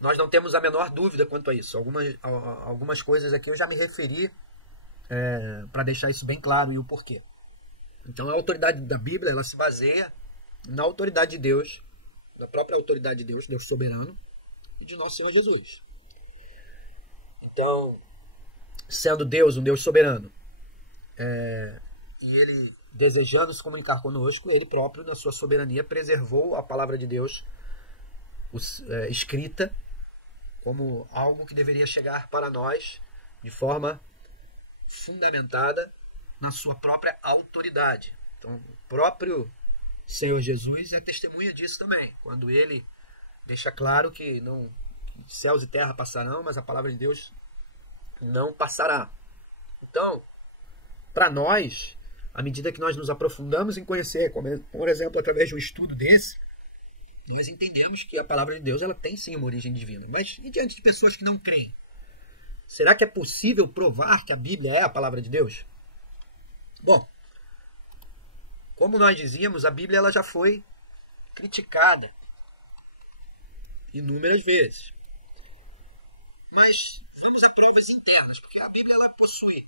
Nós não temos a menor dúvida quanto a isso. Algumas coisas aqui eu já me referi para deixar isso bem claro e o porquê. Então a autoridade da Bíblia, ela se baseia na autoridade de Deus, na própria autoridade de Deus, Deus soberano, e de nosso Senhor Jesus. Então, sendo Deus um Deus soberano, e Ele desejando se comunicar conosco, Ele próprio, na sua soberania, preservou a palavra de Deus escrita como algo que deveria chegar para nós de forma fundamentada na sua própria autoridade. Então, o próprio Senhor Jesus é testemunha disso também, quando Ele deixa claro que céus e terra passarão, mas a palavra de Deus não passará. Então, para nós, à medida que nós nos aprofundamos em conhecer, como por exemplo, através de um estudo desse, nós entendemos que a palavra de Deus ela tem sim uma origem divina. Mas e diante de pessoas que não creem? Será que é possível provar que a Bíblia é a palavra de Deus? Bom, como nós dizíamos, a Bíblia ela já foi criticada inúmeras vezes. Mas vamos a provas internas, porque a Bíblia ela possui.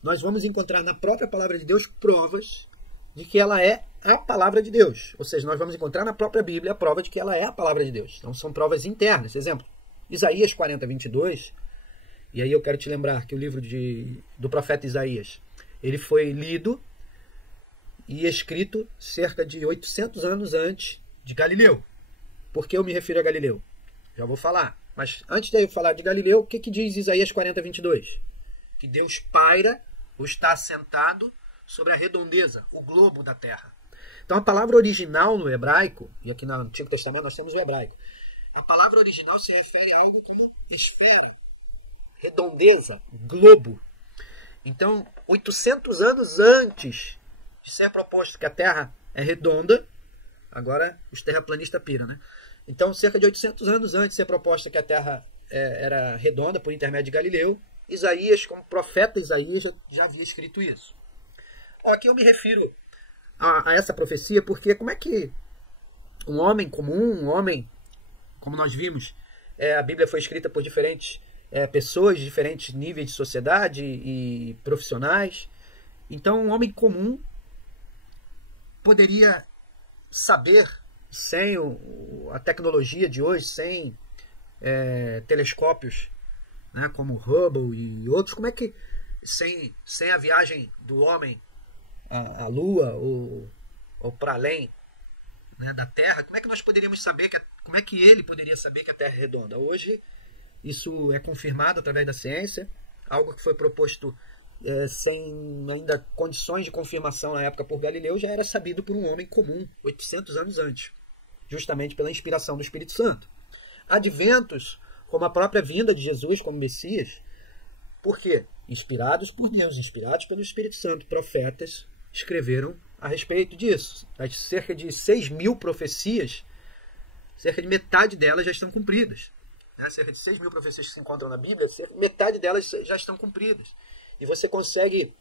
Nós vamos encontrar na própria palavra de Deus provas de que ela é a palavra de Deus. Ou seja, nós vamos encontrar na própria Bíblia a prova de que ela é a palavra de Deus. Então são provas internas. Exemplo, Isaías 40, 22. E aí eu quero te lembrar que o livro do profeta Isaías, ele foi lido e escrito cerca de 800 anos antes de Galileu. Por que eu me refiro a Galileu? Já vou falar. Mas antes de eu falar de Galileu, o que diz Isaías 40, 22? Que Deus paira ou está assentado sobre a redondeza, o globo da terra. Então a palavra original no hebraico, e aqui no Antigo Testamento nós temos o hebraico, a palavra original se refere a algo como esfera, redondeza, globo. Então, 800 anos antes de ser proposto que a Terra é redonda, agora os terraplanistas piram, né? Então, cerca de 800 anos antes de ser proposta que a Terra era redonda, por intermédio de Galileu, Isaías, como profeta Isaías, já havia escrito isso. Aqui eu me refiro a essa profecia porque como é que um homem comum, um homem, como nós vimos, a Bíblia foi escrita por diferentes pessoas de diferentes níveis de sociedade e profissionais. Então, um homem comum poderia saber, sem a tecnologia de hoje, sem telescópios, né, como Hubble e outros, como é que, sem a viagem do homem à Lua ou para além, né, da Terra, como é que nós poderíamos saber, como é que ele poderia saber que a Terra é redonda? Hoje, isso é confirmado através da ciência, algo que foi proposto sem ainda condições de confirmação na época por Galileu, já era sabido por um homem comum, 800 anos antes, justamente pela inspiração do Espírito Santo. Adventos, como a própria vinda de Jesus como Messias, por quê? Inspirados por Deus, inspirados pelo Espírito Santo, profetas escreveram a respeito disso. Das cerca de 6.000 profecias, cerca de metade delas já estão cumpridas. Né? Cerca de 6.000 profecias que se encontram na Bíblia, metade delas já estão cumpridas. E você consegue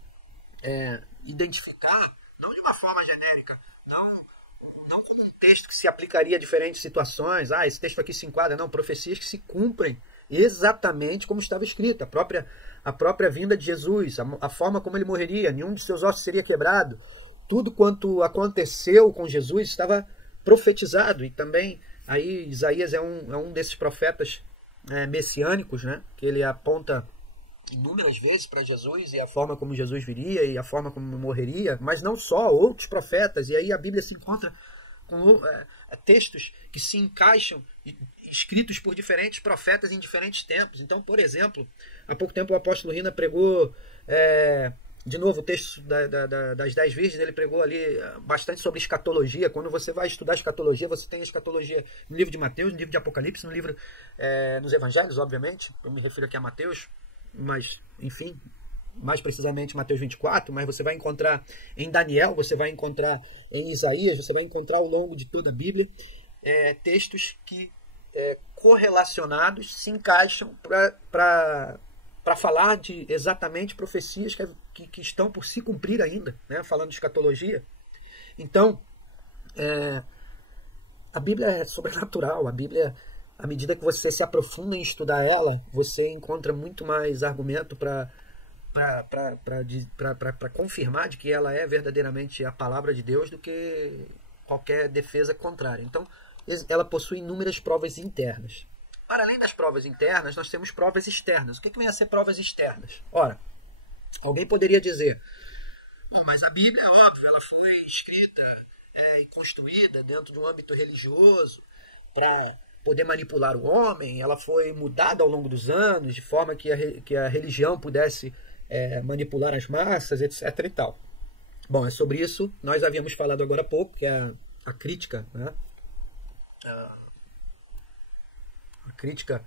identificar, não de uma forma genérica, não como um texto que se aplicaria a diferentes situações. Esse texto aqui se enquadra. Não, profecias que se cumprem exatamente como estava escrito. A própria vinda de Jesus, a forma como ele morreria, nenhum de seus ossos seria quebrado. Tudo quanto aconteceu com Jesus estava profetizado. E também aí Isaías é um desses profetas messiânicos, né, que ele aponta inúmeras vezes para Jesus e a forma como Jesus viria e a forma como morreria, mas não só, outros profetas. E aí a Bíblia se encontra com textos que se encaixam, escritos por diferentes profetas em diferentes tempos. Então, por exemplo, há pouco tempo o apóstolo Rina pregou, de novo, o texto das 10 virgens, ele pregou ali bastante sobre escatologia. Quando você vai estudar escatologia, você tem a escatologia no livro de Mateus, no livro de Apocalipse, nos evangelhos, obviamente. Eu me refiro aqui a Mateus, mas, enfim, mais precisamente Mateus 24, mas você vai encontrar em Daniel, você vai encontrar em Isaías, você vai encontrar ao longo de toda a Bíblia textos que correlacionados se encaixam para falar de exatamente profecias que estão por se cumprir ainda, né? Falando de escatologia. Então, a Bíblia é sobrenatural. A Bíblia, à medida que você se aprofunda em estudar ela, você encontra muito mais argumento para confirmar de que ela é verdadeiramente a palavra de Deus do que qualquer defesa contrária. Então, ela possui inúmeras provas internas. Para além das provas internas, nós temos provas externas. O que vem a ser provas externas? Ora, alguém poderia dizer, mas a Bíblia, é óbvio, ela foi escrita e construída dentro de um âmbito religioso para poder manipular o homem, ela foi mudada ao longo dos anos de forma que a religião pudesse manipular as massas, etc. e tal. Bom, é sobre isso nós havíamos falado agora há pouco, que é a crítica, né? A crítica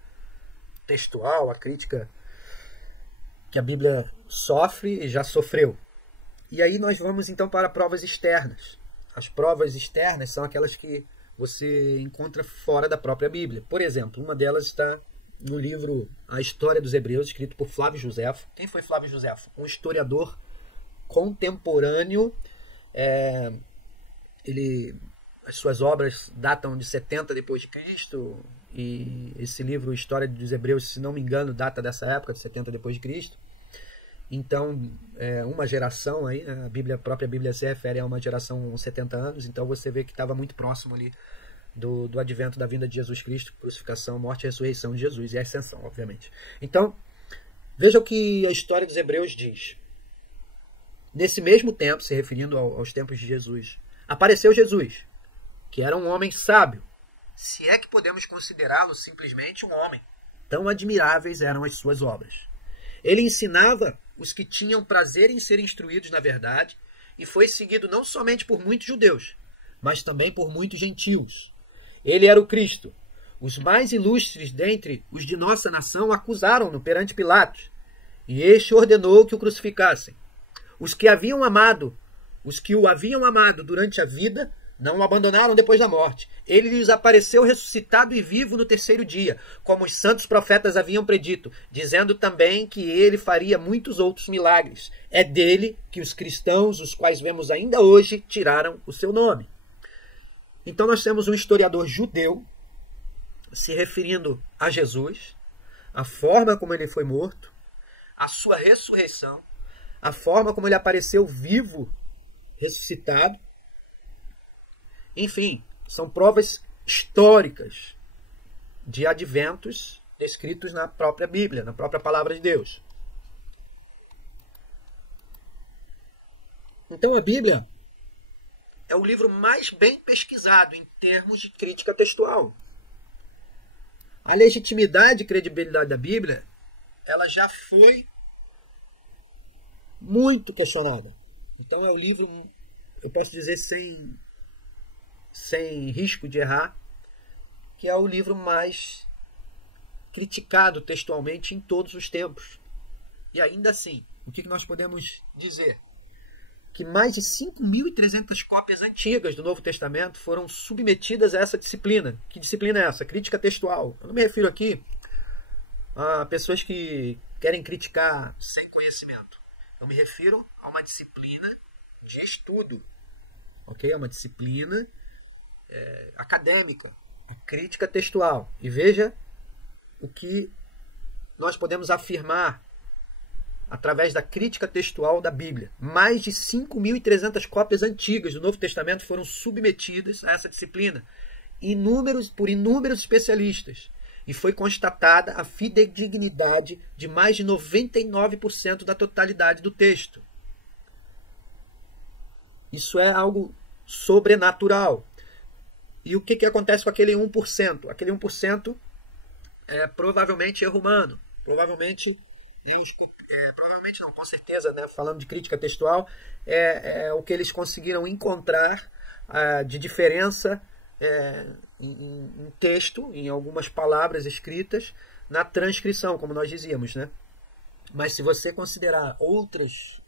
textual, a crítica que a Bíblia sofre e já sofreu. E aí nós vamos então para provas externas. As provas externas são aquelas que você encontra fora da própria Bíblia. Por exemplo, uma delas está no livro A História dos Hebreus, escrito por Flávio Josefo. Quem foi Flávio Josefo? Um historiador contemporâneo. As suas obras datam de 70 depois de Cristo, e esse livro, História dos Hebreus, se não me engano, data dessa época, de 70 depois de Cristo. Então, uma geração aí, né? A própria Bíblia se refere a uma geração uns 70 anos, então você vê que estava muito próximo ali do advento da vinda de Jesus Cristo, crucificação, morte e ressurreição de Jesus, e a ascensão, obviamente. Então, veja o que a História dos Hebreus diz. Nesse mesmo tempo, se referindo aos tempos de Jesus, apareceu Jesus, que era um homem sábio, se é que podemos considerá-lo simplesmente um homem. Tão admiráveis eram as suas obras. Ele ensinava os que tinham prazer em ser instruídos na verdade, e foi seguido não somente por muitos judeus, mas também por muitos gentios. Ele era o Cristo. Os mais ilustres dentre os de nossa nação acusaram-no perante Pilatos, E este ordenou que o crucificassem. Os que o haviam amado durante a vida, não o abandonaram depois da morte. Ele lhes apareceu ressuscitado e vivo no terceiro dia, como os santos profetas haviam predito, dizendo também que ele faria muitos outros milagres. É dele que os cristãos, os quais vemos ainda hoje, tiraram o seu nome. Então nós temos um historiador judeu se referindo a Jesus, a forma como ele foi morto, a sua ressurreição, a forma como ele apareceu vivo, ressuscitado. Enfim, são provas históricas de adventos descritos na própria Bíblia, na própria palavra de Deus. Então a Bíblia é o livro mais bem pesquisado em termos de crítica textual. A legitimidade e credibilidade da Bíblia, ela já foi muito questionada. Então é o livro, eu posso dizer sem risco de errar, que é o livro mais criticado textualmente em todos os tempos. E ainda assim, o que nós podemos dizer? Que mais de 5.300 cópias antigas do Novo Testamento foram submetidas a essa disciplina. Que disciplina é essa? Crítica textual. Eu não me refiro aqui a pessoas que querem criticar sem conhecimento. Eu me refiro a uma disciplina de estudo. Ok? É uma disciplina acadêmica. A crítica textual. E veja o que nós podemos afirmar através da crítica textual da Bíblia. Mais de 5.300 cópias antigas do Novo Testamento foram submetidas a essa disciplina por inúmeros especialistas. E foi constatada a fidedignidade de mais de 99% da totalidade do texto. Isso é algo sobrenatural. E o que acontece com aquele 1%? Aquele 1% é provavelmente erro humano. Provavelmente não, com certeza, né? Falando de crítica textual, é o que eles conseguiram encontrar de diferença em texto, em algumas palavras escritas, na transcrição, como nós dizíamos, né? Mas se você considerar outras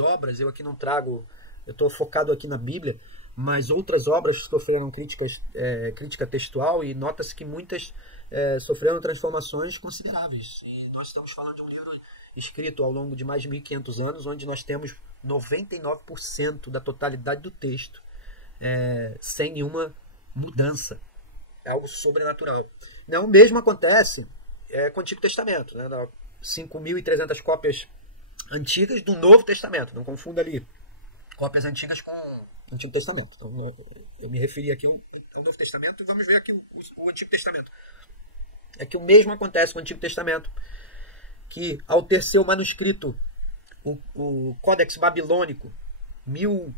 obras, eu aqui não trago, eu estou focado aqui na Bíblia, mas outras obras sofreram crítica textual e nota-se que muitas sofreram transformações consideráveis. E nós estamos falando de um livro escrito ao longo de mais de 1.500 anos, onde nós temos 99% da totalidade do texto sem nenhuma mudança. É algo sobrenatural. Não, o mesmo acontece com o Antigo Testamento. Né? 5.300 cópias antigas do Novo Testamento. Não confunda ali cópias antigas com o Antigo Testamento. Então, eu me referi aqui ao Novo Testamento e vamos ver aqui o Antigo Testamento. É que o mesmo acontece com o Antigo Testamento, que ao ter seu manuscrito, o Códex Babilônico, mil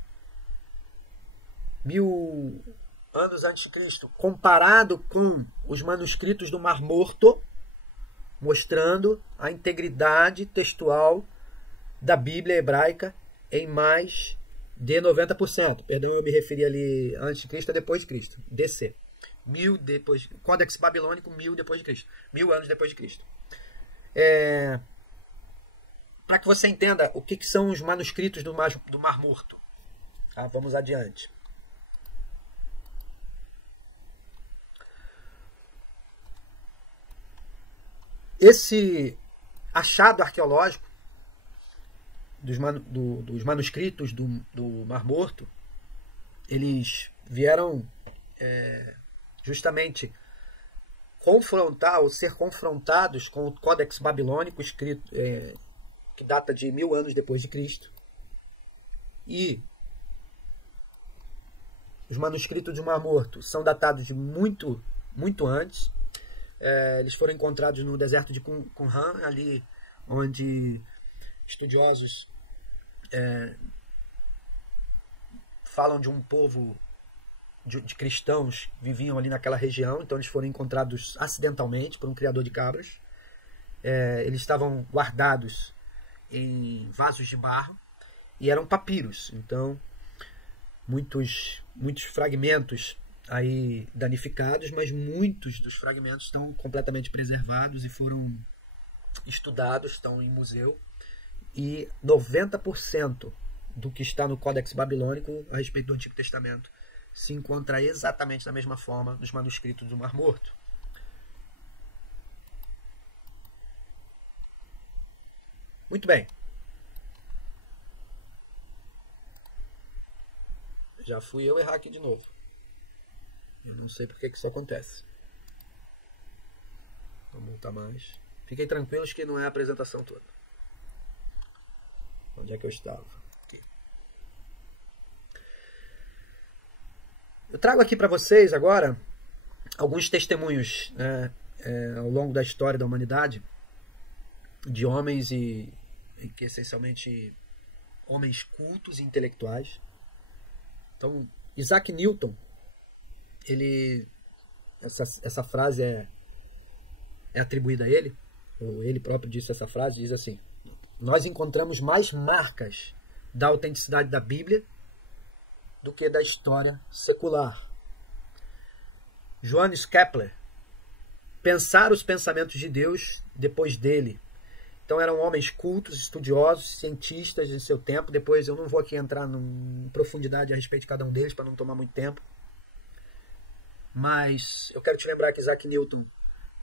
anos antes de Cristo, comparado com os manuscritos do Mar Morto, mostrando a integridade textual da Bíblia hebraica em mais de 90%. Perdão, eu me referi ali antes de Cristo ou depois de Cristo. DC. Códex Babilônico, 1000 depois de Cristo. 1000 anos depois de Cristo. Para que você entenda o que são os manuscritos do Mar Morto. Vamos adiante. Esse achado arqueológico dos manuscritos do Mar Morto, eles vieram justamente confrontar ou ser confrontados com o Códex Babilônico, escrito, que data de 1000 anos depois de Cristo. E os manuscritos do Mar Morto são datados de muito, muito antes. Eles foram encontrados no deserto de Qumran, ali onde estudiosos falam de um povo de cristãos que viviam ali naquela região. Então eles foram encontrados acidentalmente por um criador de cabras. Eles estavam guardados em vasos de barro e eram papiros. Então muitos fragmentos aí danificados, mas muitos dos fragmentos estão completamente preservados e foram estudados, estão em museu, e 90% do que está no Códex Babilônico a respeito do Antigo Testamento se encontra exatamente da mesma forma nos manuscritos do Mar Morto. Muito bem. Já fui eu errar aqui de novo. Eu não sei porque que isso acontece. Vamos voltar mais. Fiquem tranquilos que não é a apresentação toda. Onde é que eu estava? Aqui. Eu trago aqui para vocês agora alguns testemunhos, né, ao longo da história da humanidade de homens e que essencialmente homens cultos e intelectuais. Então, Isaac Newton, essa frase é atribuída a ele, ou ele próprio disse essa frase, diz assim: nós encontramos mais marcas da autenticidade da Bíblia do que da história secular. Johannes Kepler, pensar os pensamentos de Deus depois dele. Então eram homens cultos, estudiosos, cientistas em seu tempo. Depois eu não vou aqui entrar em profundidade a respeito de cada um deles para não tomar muito tempo. Mas eu quero te lembrar que Isaac Newton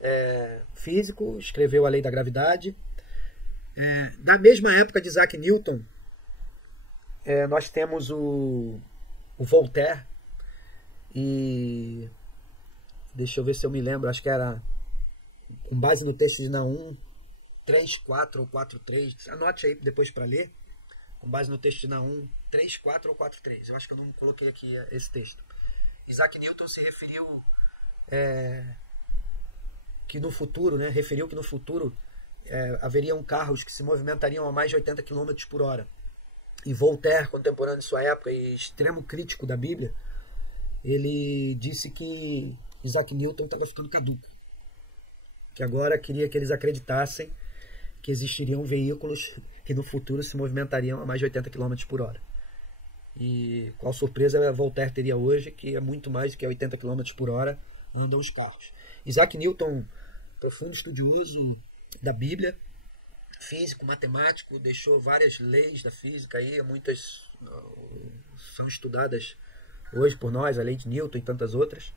é físico, escreveu a Lei da Gravidade. Na mesma época de Isaac Newton, nós temos o Voltaire. E deixa eu ver se eu me lembro, acho que era com base no texto de Naum 3:4 ou 4:3, anote aí depois para ler, com base no texto de Naum 3:4 ou 4:3, eu acho que eu não coloquei aqui esse texto. Isaac Newton se referiu que no futuro, né, haveriam carros que se movimentariam a mais de 80 km por hora. E Voltaire, contemporâneo de sua época e extremo crítico da Bíblia, ele disse que Isaac Newton estava ficando caduco, que agora queria que eles acreditassem que existiriam veículos que no futuro se movimentariam a mais de 80 km por hora. E qual surpresa Voltaire teria hoje, que é muito mais do que 80 km por hora andam os carros. Isaac Newton, profundo estudioso da Bíblia, físico, matemático, deixou várias leis da física aí, muitas são estudadas hoje por nós, a lei de Newton e tantas outras.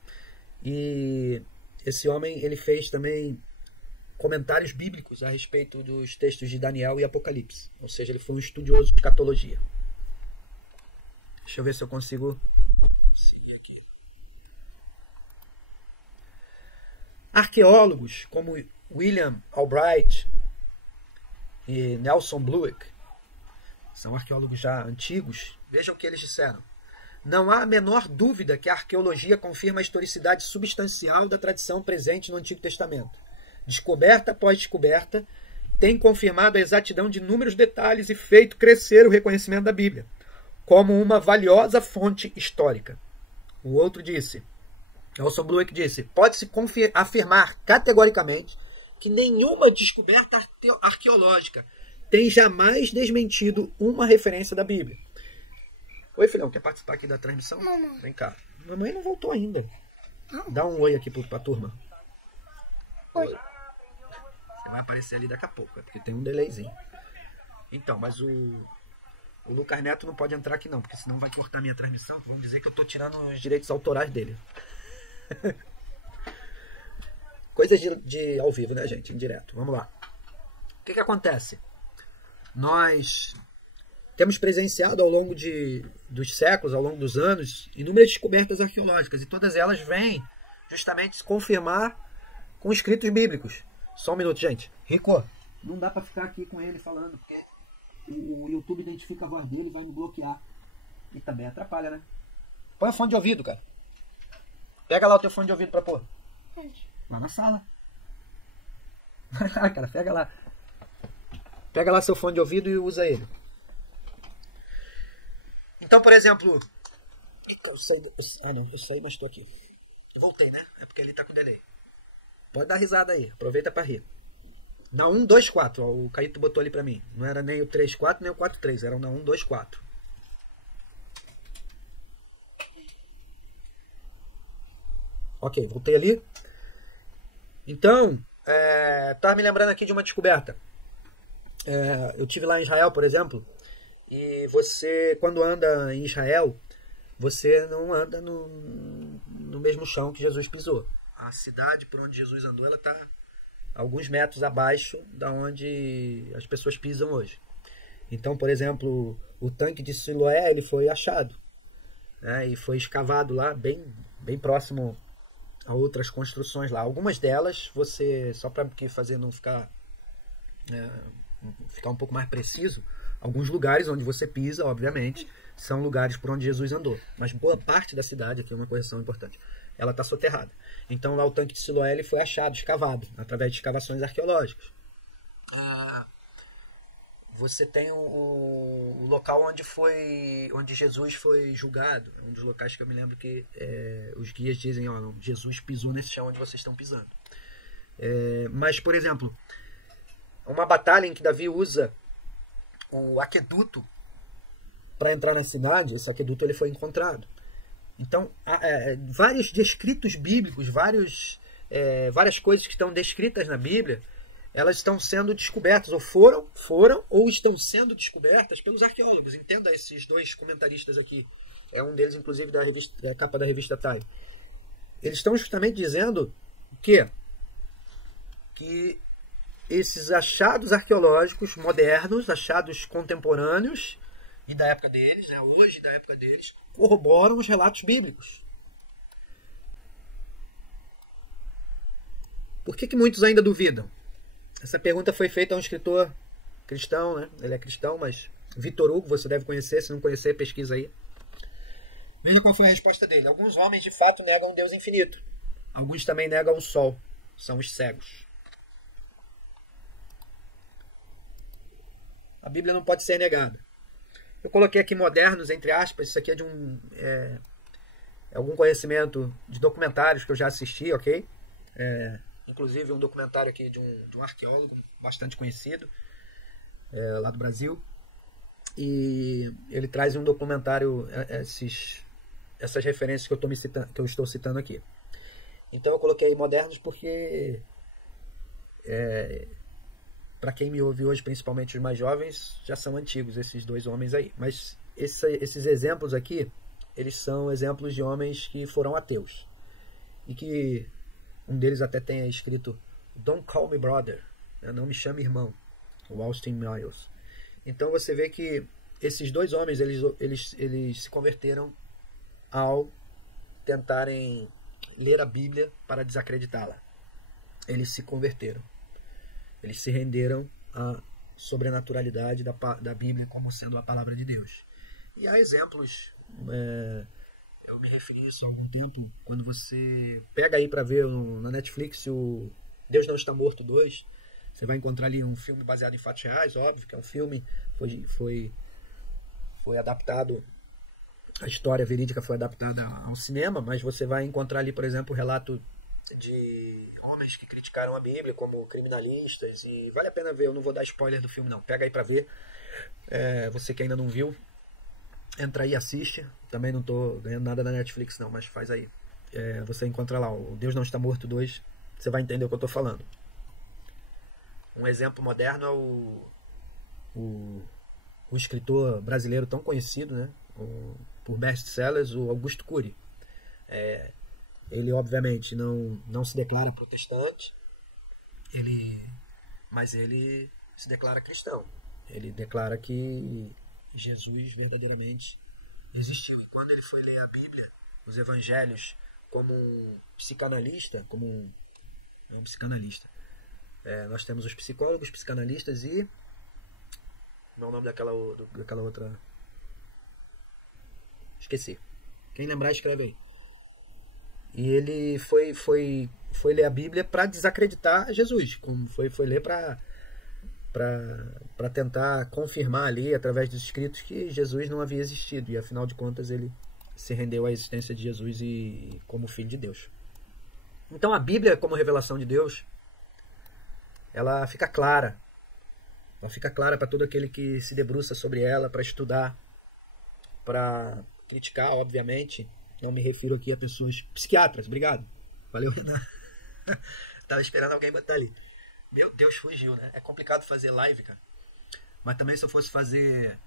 E esse homem, ele fez também comentários bíblicos a respeito dos textos de Daniel e Apocalipse. Ou seja, ele foi um estudioso de escatologia. Deixa eu ver se eu consigo seguir aqui. Arqueólogos como William Albright e Nelson Bluick, são arqueólogos já antigos, vejam o que eles disseram. Não há a menor dúvida que a arqueologia confirma a historicidade substancial da tradição presente no Antigo Testamento. Descoberta após descoberta, tem confirmado a exatidão de inúmeros detalhes e feito crescer o reconhecimento da Bíblia como uma valiosa fonte histórica. O outro disse, Nelson Bluick disse, pode-se afirmar categoricamente que nenhuma descoberta arqueológica tem jamais desmentido uma referência da Bíblia. Oi, filhão, quer participar aqui da transmissão? Não. Vem cá. Mamãe não voltou ainda. Não. Dá um oi aqui pra turma. Oi. Você vai aparecer ali daqui a pouco, é porque tem um delayzinho. Então, mas o Lucas Neto não pode entrar aqui não, porque senão vai cortar minha transmissão. Vamos dizer que eu tô tirando os direitos autorais dele. Coisas de ao vivo, né, gente? Indireto. Vamos lá. O que acontece? Nós temos presenciado ao longo dos séculos, ao longo dos anos, inúmeras descobertas arqueológicas, e todas elas vêm justamente se confirmar com escritos bíblicos. Só um minuto, gente. Rico, não dá pra ficar aqui com ele falando, porque o YouTube identifica a voz dele e vai me bloquear. E também atrapalha, né? Põe o fone de ouvido, cara. Pega lá o teu fone de ouvido pra pôr. Lá na sala. Cara, pega lá. Pega lá seu fone de ouvido e usa ele. Então, por exemplo... Eu saí, mas estou aqui. Voltei, né? É porque ele tá com delay. Pode dar risada aí. Aproveita para rir. Na 1, 2, 4. Ó, o Caíto botou ali para mim. Não era nem o 3, 4, nem o 4, 3. Era na 1, 2, 4. Ok, voltei ali. Então, Estava me lembrando aqui de uma descoberta. Eu tive lá em Israel, por exemplo, e você, quando anda em Israel, você não anda no mesmo chão que Jesus pisou. A cidade por onde Jesus andou, ela está alguns metros abaixo da onde as pessoas pisam hoje. Então, por exemplo, o tanque de Siloé, ele foi achado, né, e foi escavado lá bem próximo a outras construções lá. Algumas delas, você, só para fazer não ficar um pouco mais preciso, alguns lugares onde você pisa, obviamente, são lugares por onde Jesus andou. Mas boa parte da cidade, aqui é uma correção importante, ela está soterrada. Então lá o tanque de Siloé ele foi achado, escavado, através de escavações arqueológicas. Você tem o local onde Jesus foi julgado, um dos locais que eu me lembro que os guias dizem, Jesus pisou nesse chão onde vocês estão pisando. Mas, por exemplo, uma batalha em que Davi usa o aqueduto para entrar na cidade, esse aqueduto ele foi encontrado. Então, vários descritos bíblicos, várias coisas que estão descritas na Bíblia, elas estão sendo descobertas, ou foram ou estão sendo descobertas pelos arqueólogos. Entenda esses dois comentaristas aqui. Um deles, inclusive, da capa da revista Time. Eles estão justamente dizendo que esses achados arqueológicos modernos, achados contemporâneos, e da época deles, hoje da época deles, corroboram os relatos bíblicos. Por que muitos ainda duvidam? Essa pergunta foi feita a um escritor cristão, né? Ele é cristão, mas Victor Hugo, você deve conhecer, se não conhecer, pesquisa aí. Veja qual foi a resposta dele. Alguns homens de fato negam um Deus infinito. Alguns também negam o sol. São os cegos. A Bíblia não pode ser negada. Eu coloquei aqui modernos, entre aspas, isso aqui é de algum conhecimento de documentários que eu já assisti, ok? Inclusive um documentário aqui de um arqueólogo bastante conhecido, lá do Brasil. E ele traz um documentário, essas referências que eu estou citando aqui. Então eu coloquei modernos porque, para quem me ouve hoje, principalmente os mais jovens, já são antigos esses dois homens aí. Mas esses exemplos aqui, eles são exemplos de homens que foram ateus. E que um deles até tenha escrito Don't Call Me Brother, não me chame irmão, o Austin Miles. Então você vê que esses dois homens, eles se converteram ao tentarem ler a Bíblia para desacreditá-la. Eles se converteram. Eles se renderam à sobrenaturalidade da Bíblia como sendo a palavra de Deus. E há exemplos, eu me referi a isso há algum tempo, quando você pega aí para ver na Netflix o Deus Não Está Morto 2, você vai encontrar ali um filme baseado em fatos reais, óbvio que é um filme, foi adaptado, a história verídica foi adaptada ao cinema, mas você vai encontrar ali, por exemplo, o relato de homens que criticaram a Bíblia como criminalistas, e vale a pena ver, eu não vou dar spoiler do filme não, pega aí para ver, você que ainda não viu, entra aí e assiste, também não estou ganhando nada na Netflix não, mas faz aí, você encontra lá, o Deus Não Está Morto 2, você vai entender o que eu estou falando. Um exemplo moderno é o escritor brasileiro tão conhecido, né, por best-sellers, o Augusto Cury. Ele obviamente não se declara protestante, mas ele se declara cristão. Ele declara que Jesus verdadeiramente existiu. E quando ele foi ler a Bíblia, os evangelhos, como um psicanalista, não um psicanalista, nós temos os psicólogos, psicanalistas e... Não é o nome daquela outra... Esqueci. Quem lembrar, escreve aí. E ele foi ler a Bíblia para desacreditar Jesus. Como foi ler para tentar confirmar ali, através dos escritos, que Jesus não havia existido. E afinal de contas ele se rendeu à existência de Jesus como Filho de Deus. Então a Bíblia, como revelação de Deus, ela fica clara. Ela fica clara para todo aquele que se debruça sobre ela, para estudar, para criticar, obviamente. Não me refiro aqui a pessoas psiquiatras, obrigado. Valeu, Renan. Tava esperando alguém botar ali. Meu Deus, fugiu, né? É complicado fazer live, cara. Mas também se eu fosse fazer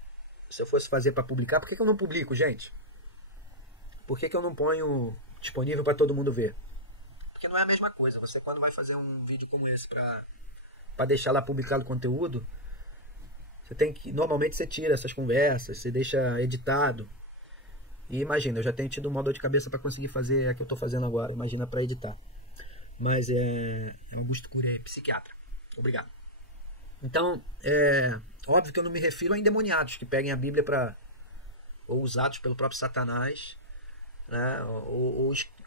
para publicar, por que eu não publico, gente? Por que eu não ponho disponível para todo mundo ver? Porque não é a mesma coisa. Você, quando vai fazer um vídeo como esse para deixar lá publicado o conteúdo, você tem que, normalmente você tira essas conversas, você deixa editado. E imagina, eu já tenho tido uma dor de cabeça para conseguir fazer a que eu estou fazendo agora. Imagina para editar. Mas é Augusto Cury, psiquiatra. Obrigado. Então, óbvio que eu não me refiro a endemoniados que peguem a Bíblia ou usados pelo próprio Satanás, né?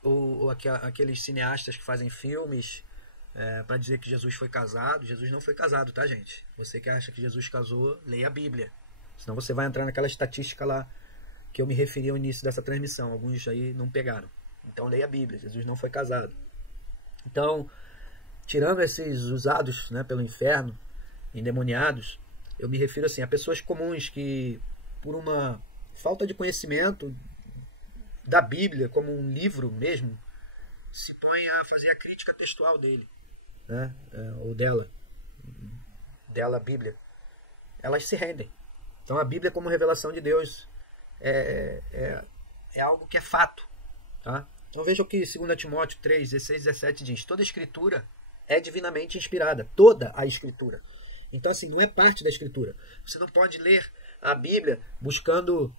ou aqueles cineastas que fazem filmes para dizer que Jesus foi casado. Jesus não foi casado, tá, gente? Você que acha que Jesus casou, leia a Bíblia. Senão você vai entrar naquela estatística lá que eu me referi ao início dessa transmissão. Alguns aí não pegaram. Então leia a Bíblia. Jesus não foi casado. Então, tirando esses usados, né, pelo inferno, endemoniados, eu me refiro assim a pessoas comuns que, por uma falta de conhecimento da Bíblia como um livro mesmo, se põem a fazer a crítica textual dele, né, ou dela, a Bíblia. Elas se rendem. Então a Bíblia como revelação de Deus é algo que é fato, tá? Então veja o que 2 Timóteo 3, 16 e 17 diz. Toda a escritura é divinamente inspirada. Toda a escritura. Então assim, não é parte da escritura. Você não pode ler a Bíblia buscando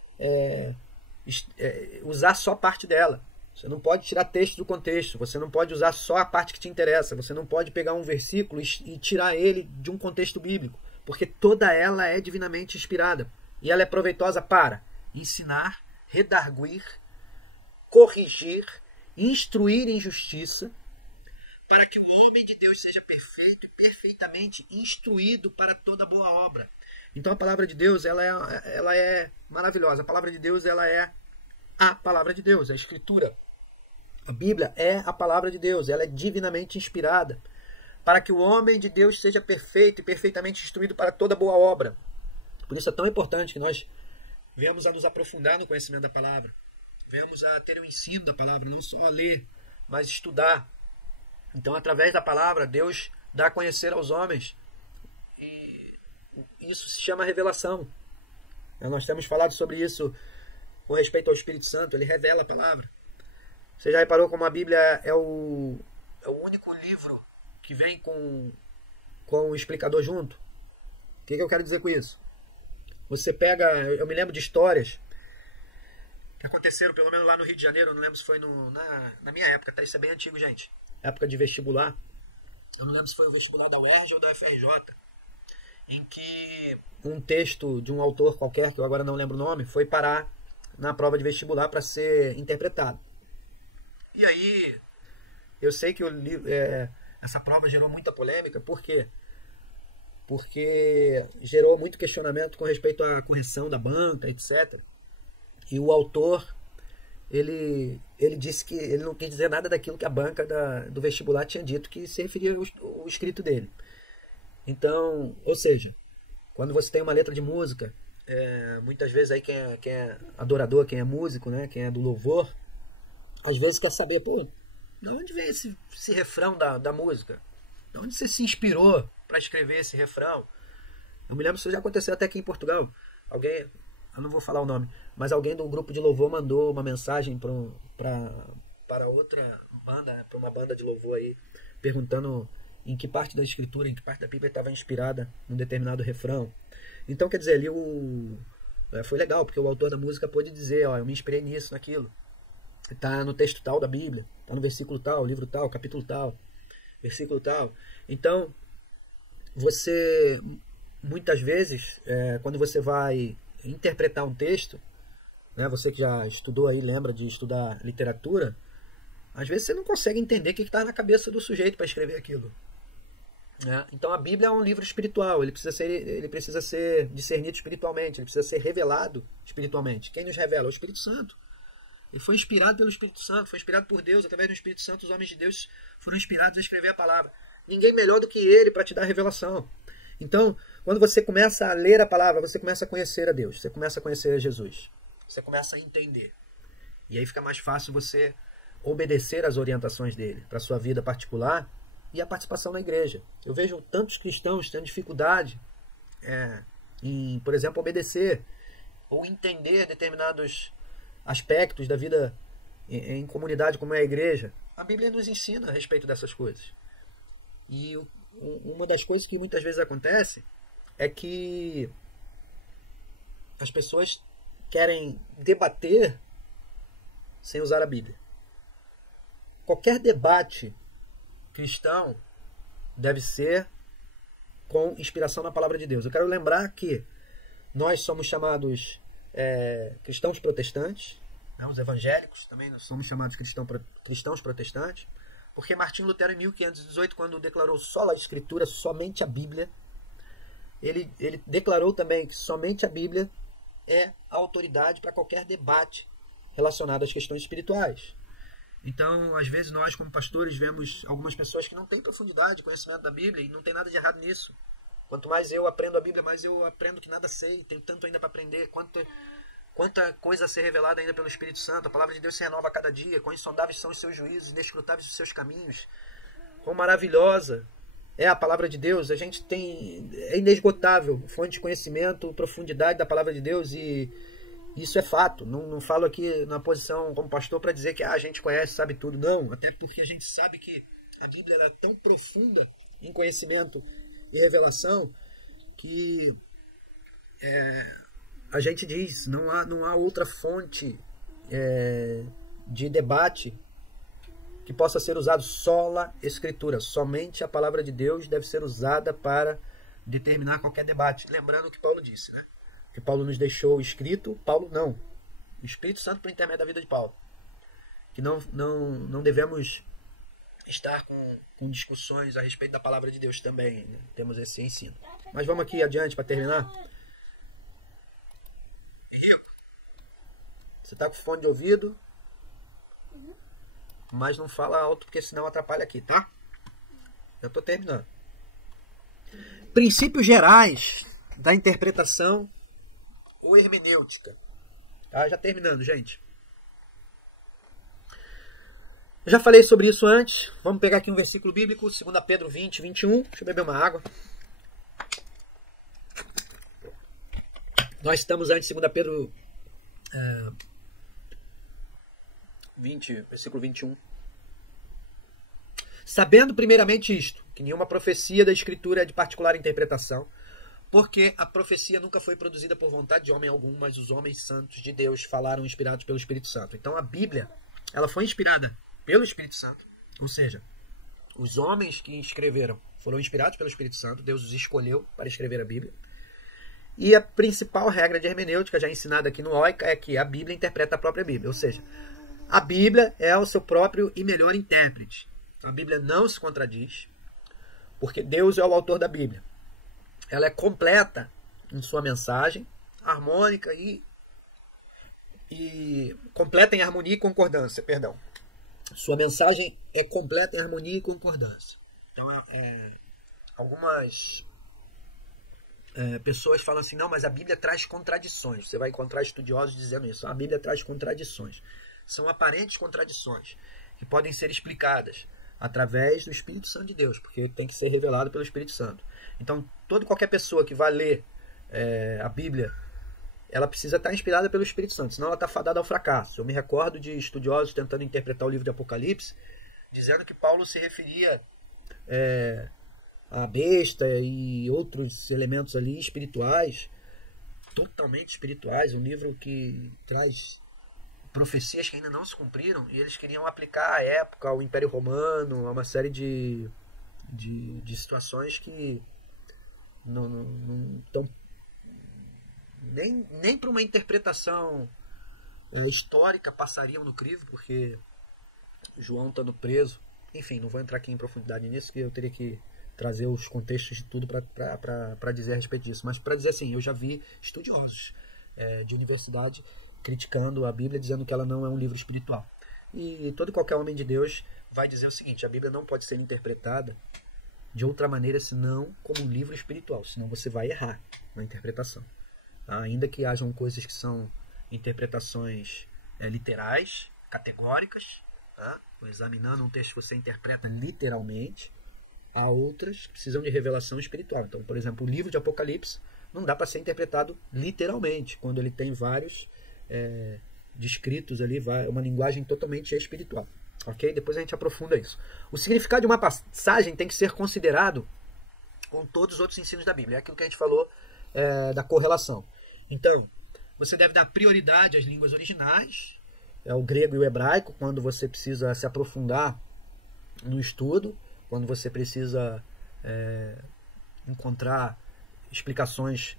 usar só parte dela. Você não pode tirar texto do contexto. Você não pode usar só a parte que te interessa. Você não pode pegar um versículo e tirar ele de um contexto bíblico. Porque toda ela é divinamente inspirada. E ela é proveitosa para ensinar, redarguir, corrigir, instruir em justiça, para que o homem de Deus seja perfeito e perfeitamente instruído para toda boa obra. Então a palavra de Deus ela é maravilhosa. A palavra de Deus ela é a palavra de Deus, a Escritura. A Bíblia é a palavra de Deus, ela é divinamente inspirada para que o homem de Deus seja perfeito e perfeitamente instruído para toda boa obra. Por isso é tão importante que nós venhamos a nos aprofundar no conhecimento da palavra. Venhamos a ter o ensino da palavra, não só a ler, mas estudar. Então, através da palavra, Deus dá a conhecer aos homens. E isso se chama revelação. Nós temos falado sobre isso com respeito ao Espírito Santo. Ele revela a palavra. Você já reparou como a Bíblia é o único livro que vem com o explicador junto? O que eu quero dizer com isso? Você pega... Eu me lembro de histórias que aconteceram, pelo menos lá no Rio de Janeiro, eu não lembro se foi na minha época, tá? Isso é bem antigo, gente. Época de vestibular. Eu não lembro se foi o vestibular da UERJ ou da UFRJ, em que um texto de um autor qualquer, que eu agora não lembro o nome, foi parar na prova de vestibular para ser interpretado. E aí, eu sei que essa prova gerou muita polêmica, por quê? Porque gerou muito questionamento com respeito à correção da banca, etc. E o autor, ele disse que ele não quis dizer nada daquilo que a banca do vestibular tinha dito, que se referia ao escrito dele. Então, ou seja, quando você tem uma letra de música, muitas vezes aí quem é adorador, quem é músico, né, quem é do louvor, às vezes quer saber, pô, de onde vem esse refrão da música? De onde você se inspirou para escrever esse refrão? Eu me lembro que isso já aconteceu até aqui em Portugal. Alguém, eu não vou falar o nome, mas alguém do grupo de louvor mandou uma mensagem para outra banda, para uma banda de louvor aí, perguntando em que parte da escritura, em que parte da Bíblia estava inspirada num determinado refrão. Então, quer dizer, ali foi legal, porque o autor da música pôde dizer, ó, eu me inspirei nisso, naquilo. Está no texto tal da Bíblia, está no versículo tal, livro tal, capítulo tal, versículo tal. Então, você, muitas vezes, quando você vai interpretar um texto, né, você que já estudou aí, lembra de estudar literatura, às vezes você não consegue entender o que está na cabeça do sujeito para escrever aquilo. Né? Então a Bíblia é um livro espiritual, ele precisa ser discernido espiritualmente, ele precisa ser revelado espiritualmente. Quem nos revela? O Espírito Santo. Ele foi inspirado pelo Espírito Santo, foi inspirado por Deus. Através do Espírito Santo, os homens de Deus foram inspirados a escrever a palavra. Ninguém melhor do que ele para te dar a revelação. Então, quando você começa a ler a palavra, você começa a conhecer a Deus, você começa a conhecer a Jesus, você começa a entender. E aí fica mais fácil você obedecer às orientações dele para a sua vida particular e a participação na igreja. Eu vejo tantos cristãos tendo dificuldade em, por exemplo, obedecer ou entender determinados aspectos da vida em comunidade como é a igreja. A Bíblia nos ensina a respeito dessas coisas. E uma das coisas que muitas vezes acontece é que as pessoas querem debater sem usar a Bíblia. Qualquer debate cristão deve ser com inspiração na palavra de Deus. Eu quero lembrar que nós somos chamados cristãos protestantes, né? Os evangélicos também nós somos chamados cristãos protestantes, porque Martim Lutero, em 1518, quando declarou sola a Escritura, somente a Bíblia, ele declarou também que somente a Bíblia é a autoridade para qualquer debate relacionado às questões espirituais. Então, às vezes, nós, como pastores, vemos algumas pessoas que não têm profundidade de conhecimento da Bíblia, e não tem nada de errado nisso. Quanto mais eu aprendo a Bíblia, mais eu aprendo que nada sei, tenho tanto ainda para aprender, quanta coisa a ser revelada ainda pelo Espírito Santo. A palavra de Deus se renova a cada dia, quão insondáveis são os seus juízos, inescrutáveis os seus caminhos, quão maravilhosa é a palavra de Deus. A gente é inesgotável, fonte de conhecimento, profundidade da palavra de Deus, e isso é fato. Não falo aqui na posição como pastor para dizer que a gente conhece, sabe tudo. Não, até porque a gente sabe que a Bíblia é tão profunda em conhecimento e revelação que a gente diz, não há outra fonte de debate que possa ser usado, sola Escritura. Somente a palavra de Deus deve ser usada para determinar qualquer debate. Lembrando o que Paulo disse, né? Que Paulo nos deixou escrito, Paulo não. O Espírito Santo por intermédio da vida de Paulo. Que não devemos estar com discussões a respeito da palavra de Deus também, né? Temos esse ensino. Mas vamos aqui adiante para terminar. Você está com fone de ouvido? Mas não fala alto, porque senão atrapalha aqui, tá? Eu estou terminando. Princípios gerais da interpretação ou hermenêutica. Tá? Já terminando, gente. Eu já falei sobre isso antes. Vamos pegar aqui um versículo bíblico, 2 Pedro 20, 21. Deixa eu beber uma água. Nós estamos antes de 2 Pedro 20, versículo 21. Sabendo primeiramente isto, que nenhuma profecia da Escritura é de particular interpretação, porque a profecia nunca foi produzida por vontade de homem algum, mas os homens santos de Deus falaram inspirados pelo Espírito Santo. Então a Bíblia, ela foi inspirada pelo Espírito Santo, ou seja, os homens que escreveram foram inspirados pelo Espírito Santo, Deus os escolheu para escrever a Bíblia. E a principal regra de hermenêutica, já ensinada aqui no OICA, é que a Bíblia interpreta a própria Bíblia, ou seja, a Bíblia é o seu próprio e melhor intérprete. A Bíblia não se contradiz, porque Deus é o autor da Bíblia. Ela é completa em sua mensagem, harmônica e completa em harmonia e concordância, perdão. Sua mensagem é completa em harmonia e concordância. Então, algumas pessoas falam assim, não, mas a Bíblia traz contradições. Você vai encontrar estudiosos dizendo isso. A Bíblia traz contradições. São aparentes contradições que podem ser explicadas através do Espírito Santo de Deus, porque tem que ser revelado pelo Espírito Santo. Então, qualquer pessoa que vai ler a Bíblia, ela precisa estar inspirada pelo Espírito Santo, senão ela está fadada ao fracasso. Eu me recordo de estudiosos tentando interpretar o livro de Apocalipse, dizendo que Paulo se referia à besta e outros elementos ali espirituais, totalmente espirituais, um livro que traz profecias que ainda não se cumpriram, e eles queriam aplicar à época, ao Império Romano, a uma série de situações que não estão nem para uma interpretação histórica passariam no crivo, porque João estando preso, enfim, não vou entrar aqui em profundidade nisso, que eu teria que trazer os contextos de tudo para dizer a respeito disso, mas para dizer assim, eu já vi estudiosos de universidade criticando a Bíblia, dizendo que ela não é um livro espiritual. E todo e qualquer homem de Deus vai dizer o seguinte, a Bíblia não pode ser interpretada de outra maneira senão como um livro espiritual, senão você vai errar na interpretação. Ainda que hajam coisas que são interpretações literais, categóricas, examinando um texto que você interpreta literalmente, há outras que precisam de revelação espiritual. Então, por exemplo, o livro de Apocalipse não dá para ser interpretado literalmente, quando ele tem vários descritos ali, uma linguagem totalmente espiritual. Ok? Depois a gente aprofunda isso. O significado de uma passagem tem que ser considerado com todos os outros ensinos da Bíblia. É aquilo que a gente falou da correlação. Então, você deve dar prioridade às línguas originais, o grego e o hebraico, quando você precisa se aprofundar no estudo, quando você precisa encontrar explicações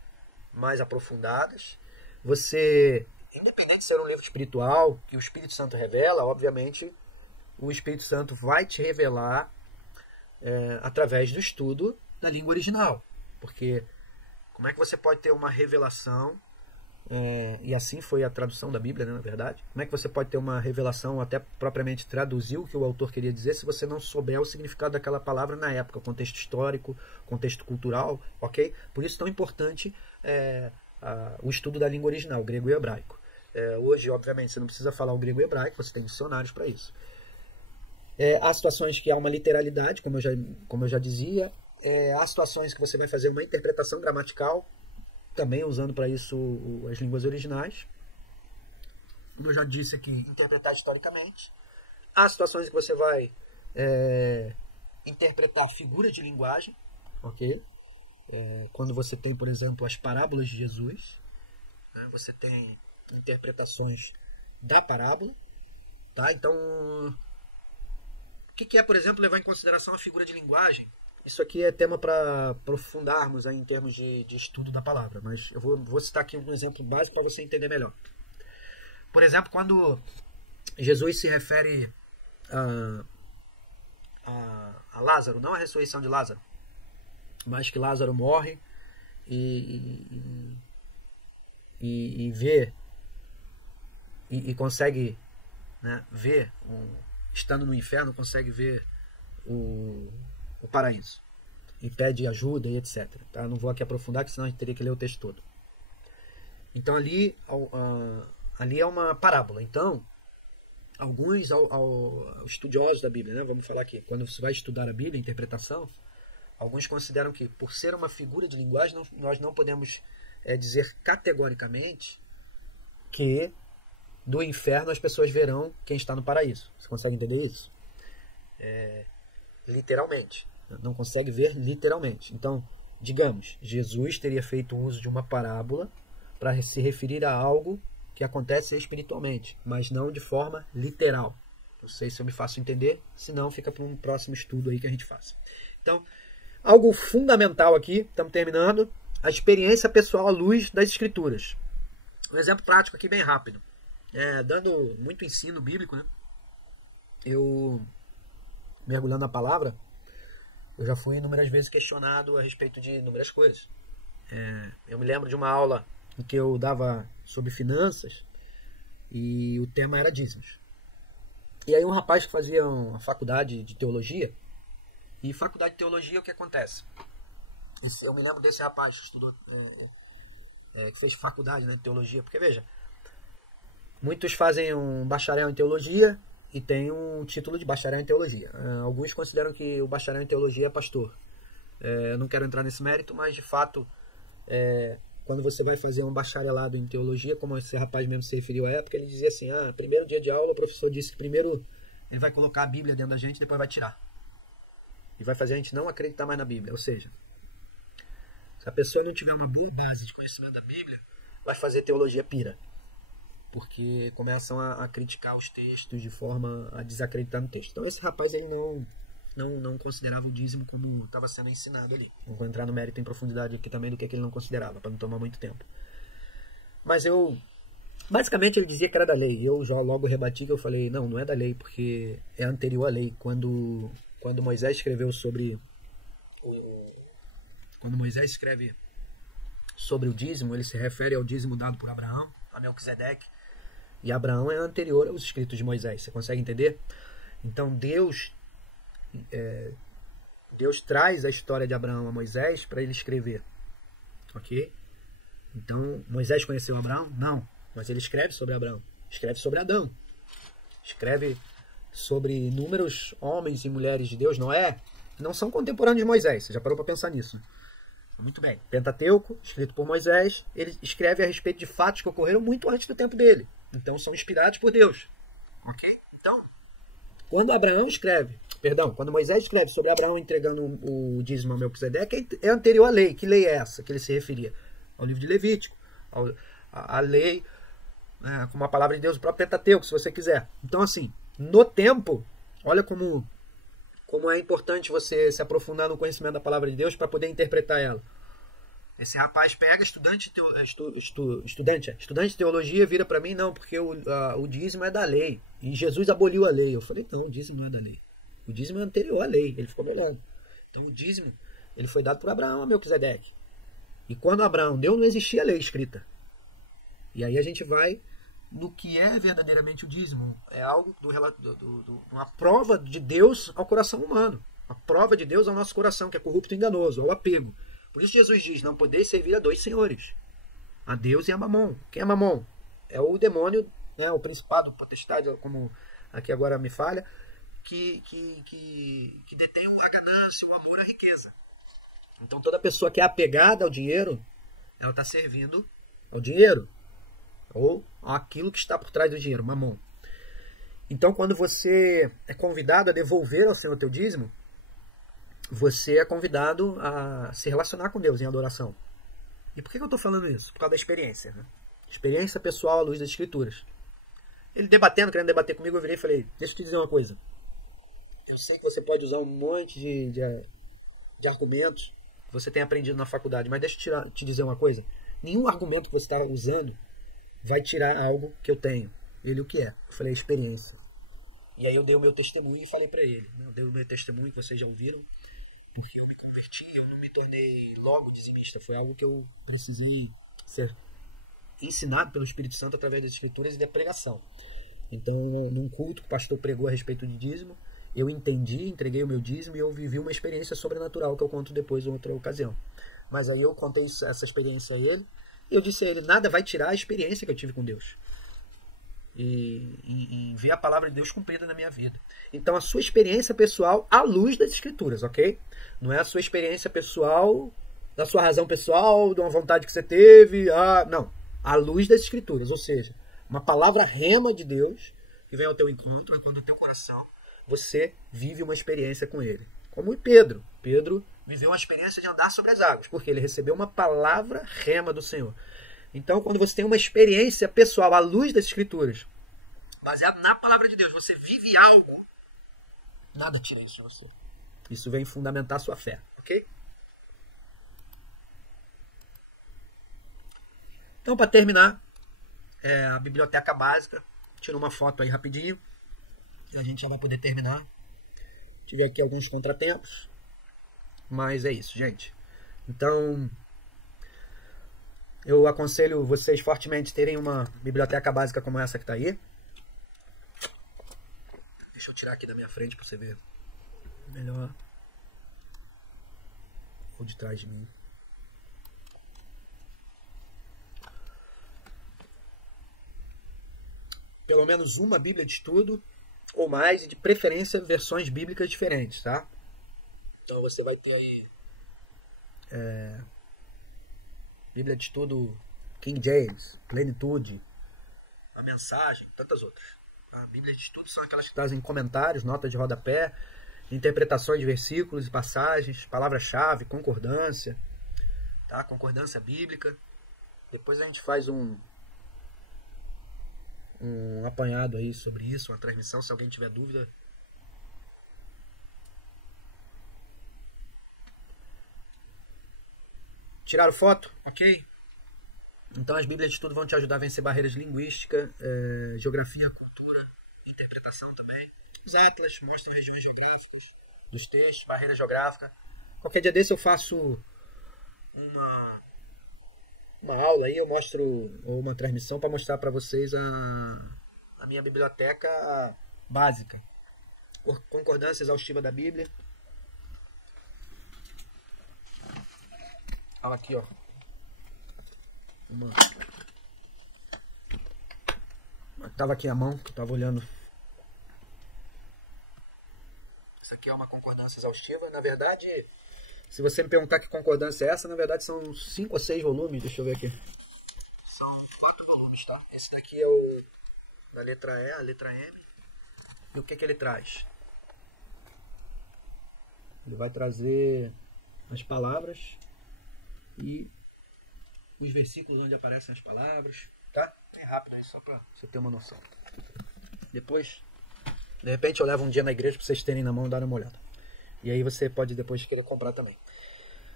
mais aprofundadas. Você, independente de ser um livro espiritual, que o Espírito Santo revela, obviamente, o Espírito Santo vai te revelar através do estudo da língua original. Porque como é que você pode ter uma revelação, e assim foi a tradução da Bíblia, né, na verdade, como é que você pode ter uma revelação, até propriamente traduzir o que o autor queria dizer, se você não souber o significado daquela palavra na época, contexto histórico, contexto cultural, ok? Por isso é tão importante o estudo da língua original, grego e hebraico. Hoje, obviamente, você não precisa falar o grego e hebraico, você tem dicionários para isso. Há situações que há uma literalidade, como eu já dizia. Há situações que você vai fazer uma interpretação gramatical, também usando para isso as línguas originais. Como eu já disse aqui, interpretar historicamente. Há situações que você vai interpretar figuras de linguagem, ok? Quando você tem, por exemplo, as parábolas de Jesus, né? Você tem interpretações da parábola, tá? Então, o que é, por exemplo, levar em consideração a figura de linguagem? Isso aqui é tema para aprofundarmos aí em termos de estudo da palavra, mas eu vou citar aqui um exemplo básico para você entender melhor. Por exemplo, quando Jesus se refere a Lázaro, não a ressurreição de Lázaro, mas que Lázaro morre e vê e consegue, né, ver, estando no inferno, consegue ver o paraíso e pede ajuda e etc. Tá? Não vou aqui aprofundar, porque senão a gente teria que ler o texto todo. Então ali é uma parábola. Então, alguns estudiosos da Bíblia, né, vamos falar aqui, quando você vai estudar a Bíblia, a interpretação, alguns consideram que, por ser uma figura de linguagem, nós não podemos dizer categoricamente que do inferno as pessoas verão quem está no paraíso. Você consegue entender isso? Literalmente. Não consegue ver literalmente. Então, digamos, Jesus teria feito uso de uma parábola para se referir a algo que acontece espiritualmente, mas não de forma literal. Não sei se eu me faço entender, senão fica para um próximo estudo aí que a gente faça. Então, algo fundamental aqui, estamos terminando, a experiência pessoal à luz das Escrituras. Um exemplo prático aqui bem rápido. Dando muito ensino bíblico, né? Eu, mergulhando na palavra, eu já fui inúmeras vezes questionado a respeito de inúmeras coisas. Eu me lembro de uma aula em que eu dava sobre finanças e o tema era dízimos. E aí um rapaz que fazia uma faculdade de teologia, e faculdade de teologia, o que acontece? Eu me lembro desse rapaz que estudou, que fez faculdade, né, de teologia, porque veja, muitos fazem um bacharel em teologia e tem um título de bacharel em teologia. Alguns consideram que o bacharel em teologia é pastor. Eu não quero entrar nesse mérito, mas de fato, quando você vai fazer um bacharelado em teologia, como esse rapaz mesmo se referiu à época, ele dizia assim, primeiro dia de aula o professor disse que primeiro ele vai colocar a Bíblia dentro da gente, depois vai tirar. E vai fazer a gente não acreditar mais na Bíblia. Ou seja, se a pessoa não tiver uma boa base de conhecimento da Bíblia, vai fazer teologia pira. Porque começam a criticar os textos de forma a desacreditar no texto. Então esse rapaz ele não considerava o dízimo como estava sendo ensinado ali. Não vou entrar no mérito em profundidade aqui também do que ele não considerava, para não tomar muito tempo. Mas basicamente ele dizia que era da lei. Eu já logo rebati que eu falei, não é da lei, porque é anterior à lei. Quando Moisés escreveu sobre... Quando Moisés escreve sobre o dízimo, ele se refere ao dízimo dado por Abraão, a Melquisedeque. E Abraão é anterior aos escritos de Moisés. Você consegue entender? Então Deus traz a história de Abraão a Moisés para ele escrever. Ok? Então, Moisés conheceu Abraão? Não. Mas ele escreve sobre Abraão. Escreve sobre Adão. Escreve sobre inúmeros homens e mulheres de Deus. Noé não são contemporâneos de Moisés. Você já parou para pensar nisso? Muito bem. Pentateuco, escrito por Moisés, ele escreve a respeito de fatos que ocorreram muito antes do tempo dele. Então são inspirados por Deus. Ok? Então, quando quando Moisés escreve sobre Abraão entregando o dízimo a Melquisedeque, é anterior à lei. Que lei é essa que ele se referia? Ao livro de Levítico, a lei, como a palavra de Deus, o próprio Pentateuco, se você quiser. Então, assim, no tempo, olha como é importante você se aprofundar no conhecimento da palavra de Deus para poder interpretar ela. Esse rapaz pega, estudante de teologia, vira para mim, não, porque o dízimo é da lei. E Jesus aboliu a lei. Eu falei, não, o dízimo não é da lei. O dízimo é anterior à lei. Ele ficou melhor. Então o dízimo ele foi dado por Abraão a Melquisedeque. E quando Abraão deu, não existia lei escrita. E aí a gente vai no que é verdadeiramente o dízimo. É algo uma prova de Deus ao coração humano. A prova de Deus ao nosso coração, que é corrupto e enganoso, ao apego. Por isso Jesus diz, não podeis servir a dois senhores. A Deus e a Mamon. Quem é Mamon? É o demônio, né, o principado, potestade, como aqui agora me falha, que detém a ganância, o amor, a riqueza. Então toda pessoa que é apegada ao dinheiro, ela está servindo ao dinheiro. Ou aquilo que está por trás do dinheiro, Mamon. Então quando você é convidado a devolver ao Senhor teu dízimo, você é convidado a se relacionar com Deus em adoração. E por que eu estou falando isso? Por causa da experiência. Né? Experiência pessoal à luz das Escrituras. Ele querendo debater comigo, eu virei e falei, deixa eu te dizer uma coisa. Eu sei que você pode usar um monte de argumentos que você tem aprendido na faculdade, mas deixa eu te dizer uma coisa. Nenhum argumento que você está usando vai tirar algo que eu tenho. Ele o que é? Eu falei, experiência. E aí eu dei o meu testemunho e falei para ele. Eu dei o meu testemunho que vocês já ouviram. Porque eu me converti, eu não me tornei logo dizimista. Foi algo que eu precisei ser ensinado pelo Espírito Santo através das Escrituras e da pregação. Então, num culto que o pastor pregou a respeito de dízimo, eu entendi, entreguei o meu dízimo e eu vivi uma experiência sobrenatural que eu conto depois em outra ocasião. Mas aí eu contei essa experiência a ele e eu disse a ele, nada vai tirar a experiência que eu tive com Deus. E ver a palavra de Deus cumprida na minha vida. Então a sua experiência pessoal à luz das Escrituras, ok? Não é a sua experiência pessoal, da sua razão pessoal, de uma vontade que você teve, não. À luz das Escrituras, ou seja, uma palavra rema de Deus que vem ao teu encontro, quando o teu coração, você vive uma experiência com ele. Como Pedro. Pedro viveu uma experiência de andar sobre as águas, porque ele recebeu uma palavra rema do Senhor. Então, quando você tem uma experiência pessoal à luz das Escrituras, baseado na palavra de Deus, você vive algo, nada tira isso de você. Isso vem fundamentar a sua fé, ok? Então, para terminar, a biblioteca básica. Tira uma foto aí rapidinho. E a gente já vai poder terminar. Tive aqui alguns contratempos. Mas é isso, gente. Então, eu aconselho vocês fortemente terem uma biblioteca básica como essa que está aí. Deixa eu tirar aqui da minha frente para você ver melhor. Ou de trás de mim. Pelo menos uma Bíblia de estudo ou mais, e de preferência versões bíblicas diferentes, tá? Então você vai ter aí Bíblia de estudo King James, Plenitude, a Mensagem, tantas outras. A Bíblia de estudo são aquelas que trazem comentários, notas de rodapé, interpretações de versículos e passagens, palavra-chave, concordância, tá? Concordância bíblica. Depois a gente faz um apanhado aí sobre isso, uma transmissão, se alguém tiver dúvida. Tiraram foto? Ok? Então as Bíblias de estudo vão te ajudar a vencer barreiras linguísticas, geografia, cultura, interpretação também. Os atlas mostram regiões geográficas dos textos, barreira geográfica. Qualquer dia desse eu faço uma aula aí, eu mostro, ou uma transmissão para mostrar para vocês a minha biblioteca básica. Concordância exaustiva da Bíblia. Olha aqui, ó. Tava aqui a mão, que eu tava olhando. Essa Essa aqui é uma concordância exaustiva. Na verdade, se você me perguntar que concordância é essa, na verdade são 5 ou 6 volumes. Deixa eu ver aqui. São 4 volumes, tá? Esse daqui é o da letra E, a letra M. E o que ele traz? Ele vai trazer as palavras e os versículos onde aparecem as palavras. Tá? É rápido aí, só pra você ter uma noção. Depois, de repente, eu levo um dia na igreja pra vocês terem na mão e darem uma olhada. E aí você pode depois querer comprar também.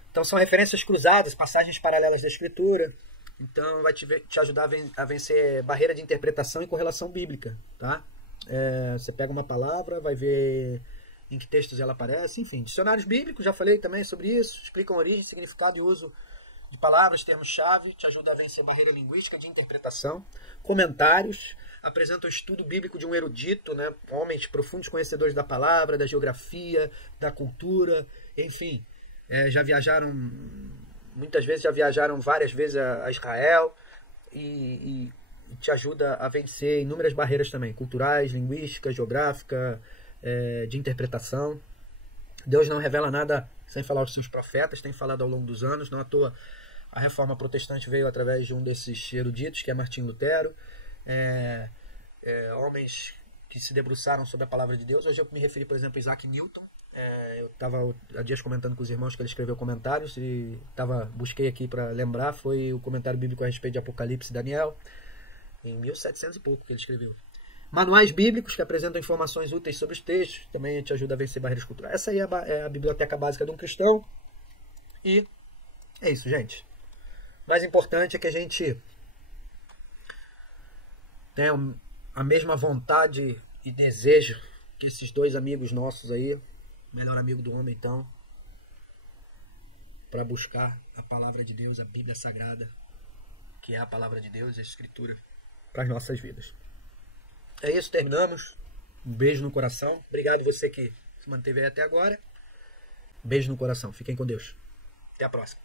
Então são referências cruzadas, passagens paralelas da Escritura. Então vai te ajudar a vencer barreira de interpretação e correlação bíblica. Tá? Você pega uma palavra, vai ver em que textos ela aparece. Enfim, dicionários bíblicos, já falei também sobre isso. Explicam origem, significado e uso de palavras, termos-chave. Te ajuda a vencer barreira linguística de interpretação. Comentários. Apresenta o estudo bíblico de um erudito, né? Homens profundos conhecedores da palavra, da geografia, da cultura, enfim. Muitas vezes já viajaram várias vezes a Israel e te ajuda a vencer inúmeras barreiras também, culturais, linguísticas, geográficas, de interpretação. Deus não revela nada sem falar aos seus profetas, tem falado ao longo dos anos, não à toa a reforma protestante veio através de um desses eruditos, que é Martinho Lutero. Homens que se debruçaram sobre a palavra de Deus. Hoje eu me referi, por exemplo, a Isaac Newton. Eu estava há dias comentando com os irmãos que ele escreveu comentários e busquei aqui para lembrar, foi o comentário bíblico a respeito de Apocalipse e Daniel, em 1700 e pouco que ele escreveu. Manuais bíblicos que apresentam informações úteis sobre os textos, também te ajuda a vencer barreiras culturais. Essa aí é a biblioteca básica de um cristão. E é isso, gente. O mais importante é que a gente tenha a mesma vontade e desejo que esses dois amigos nossos aí, melhor amigo do homem então, para buscar a palavra de Deus, a Bíblia Sagrada, que é a palavra de Deus, a Escritura, para as nossas vidas. É isso, terminamos. Um beijo no coração. Obrigado você que se manteve aí até agora. Beijo no coração. Fiquem com Deus. Até a próxima.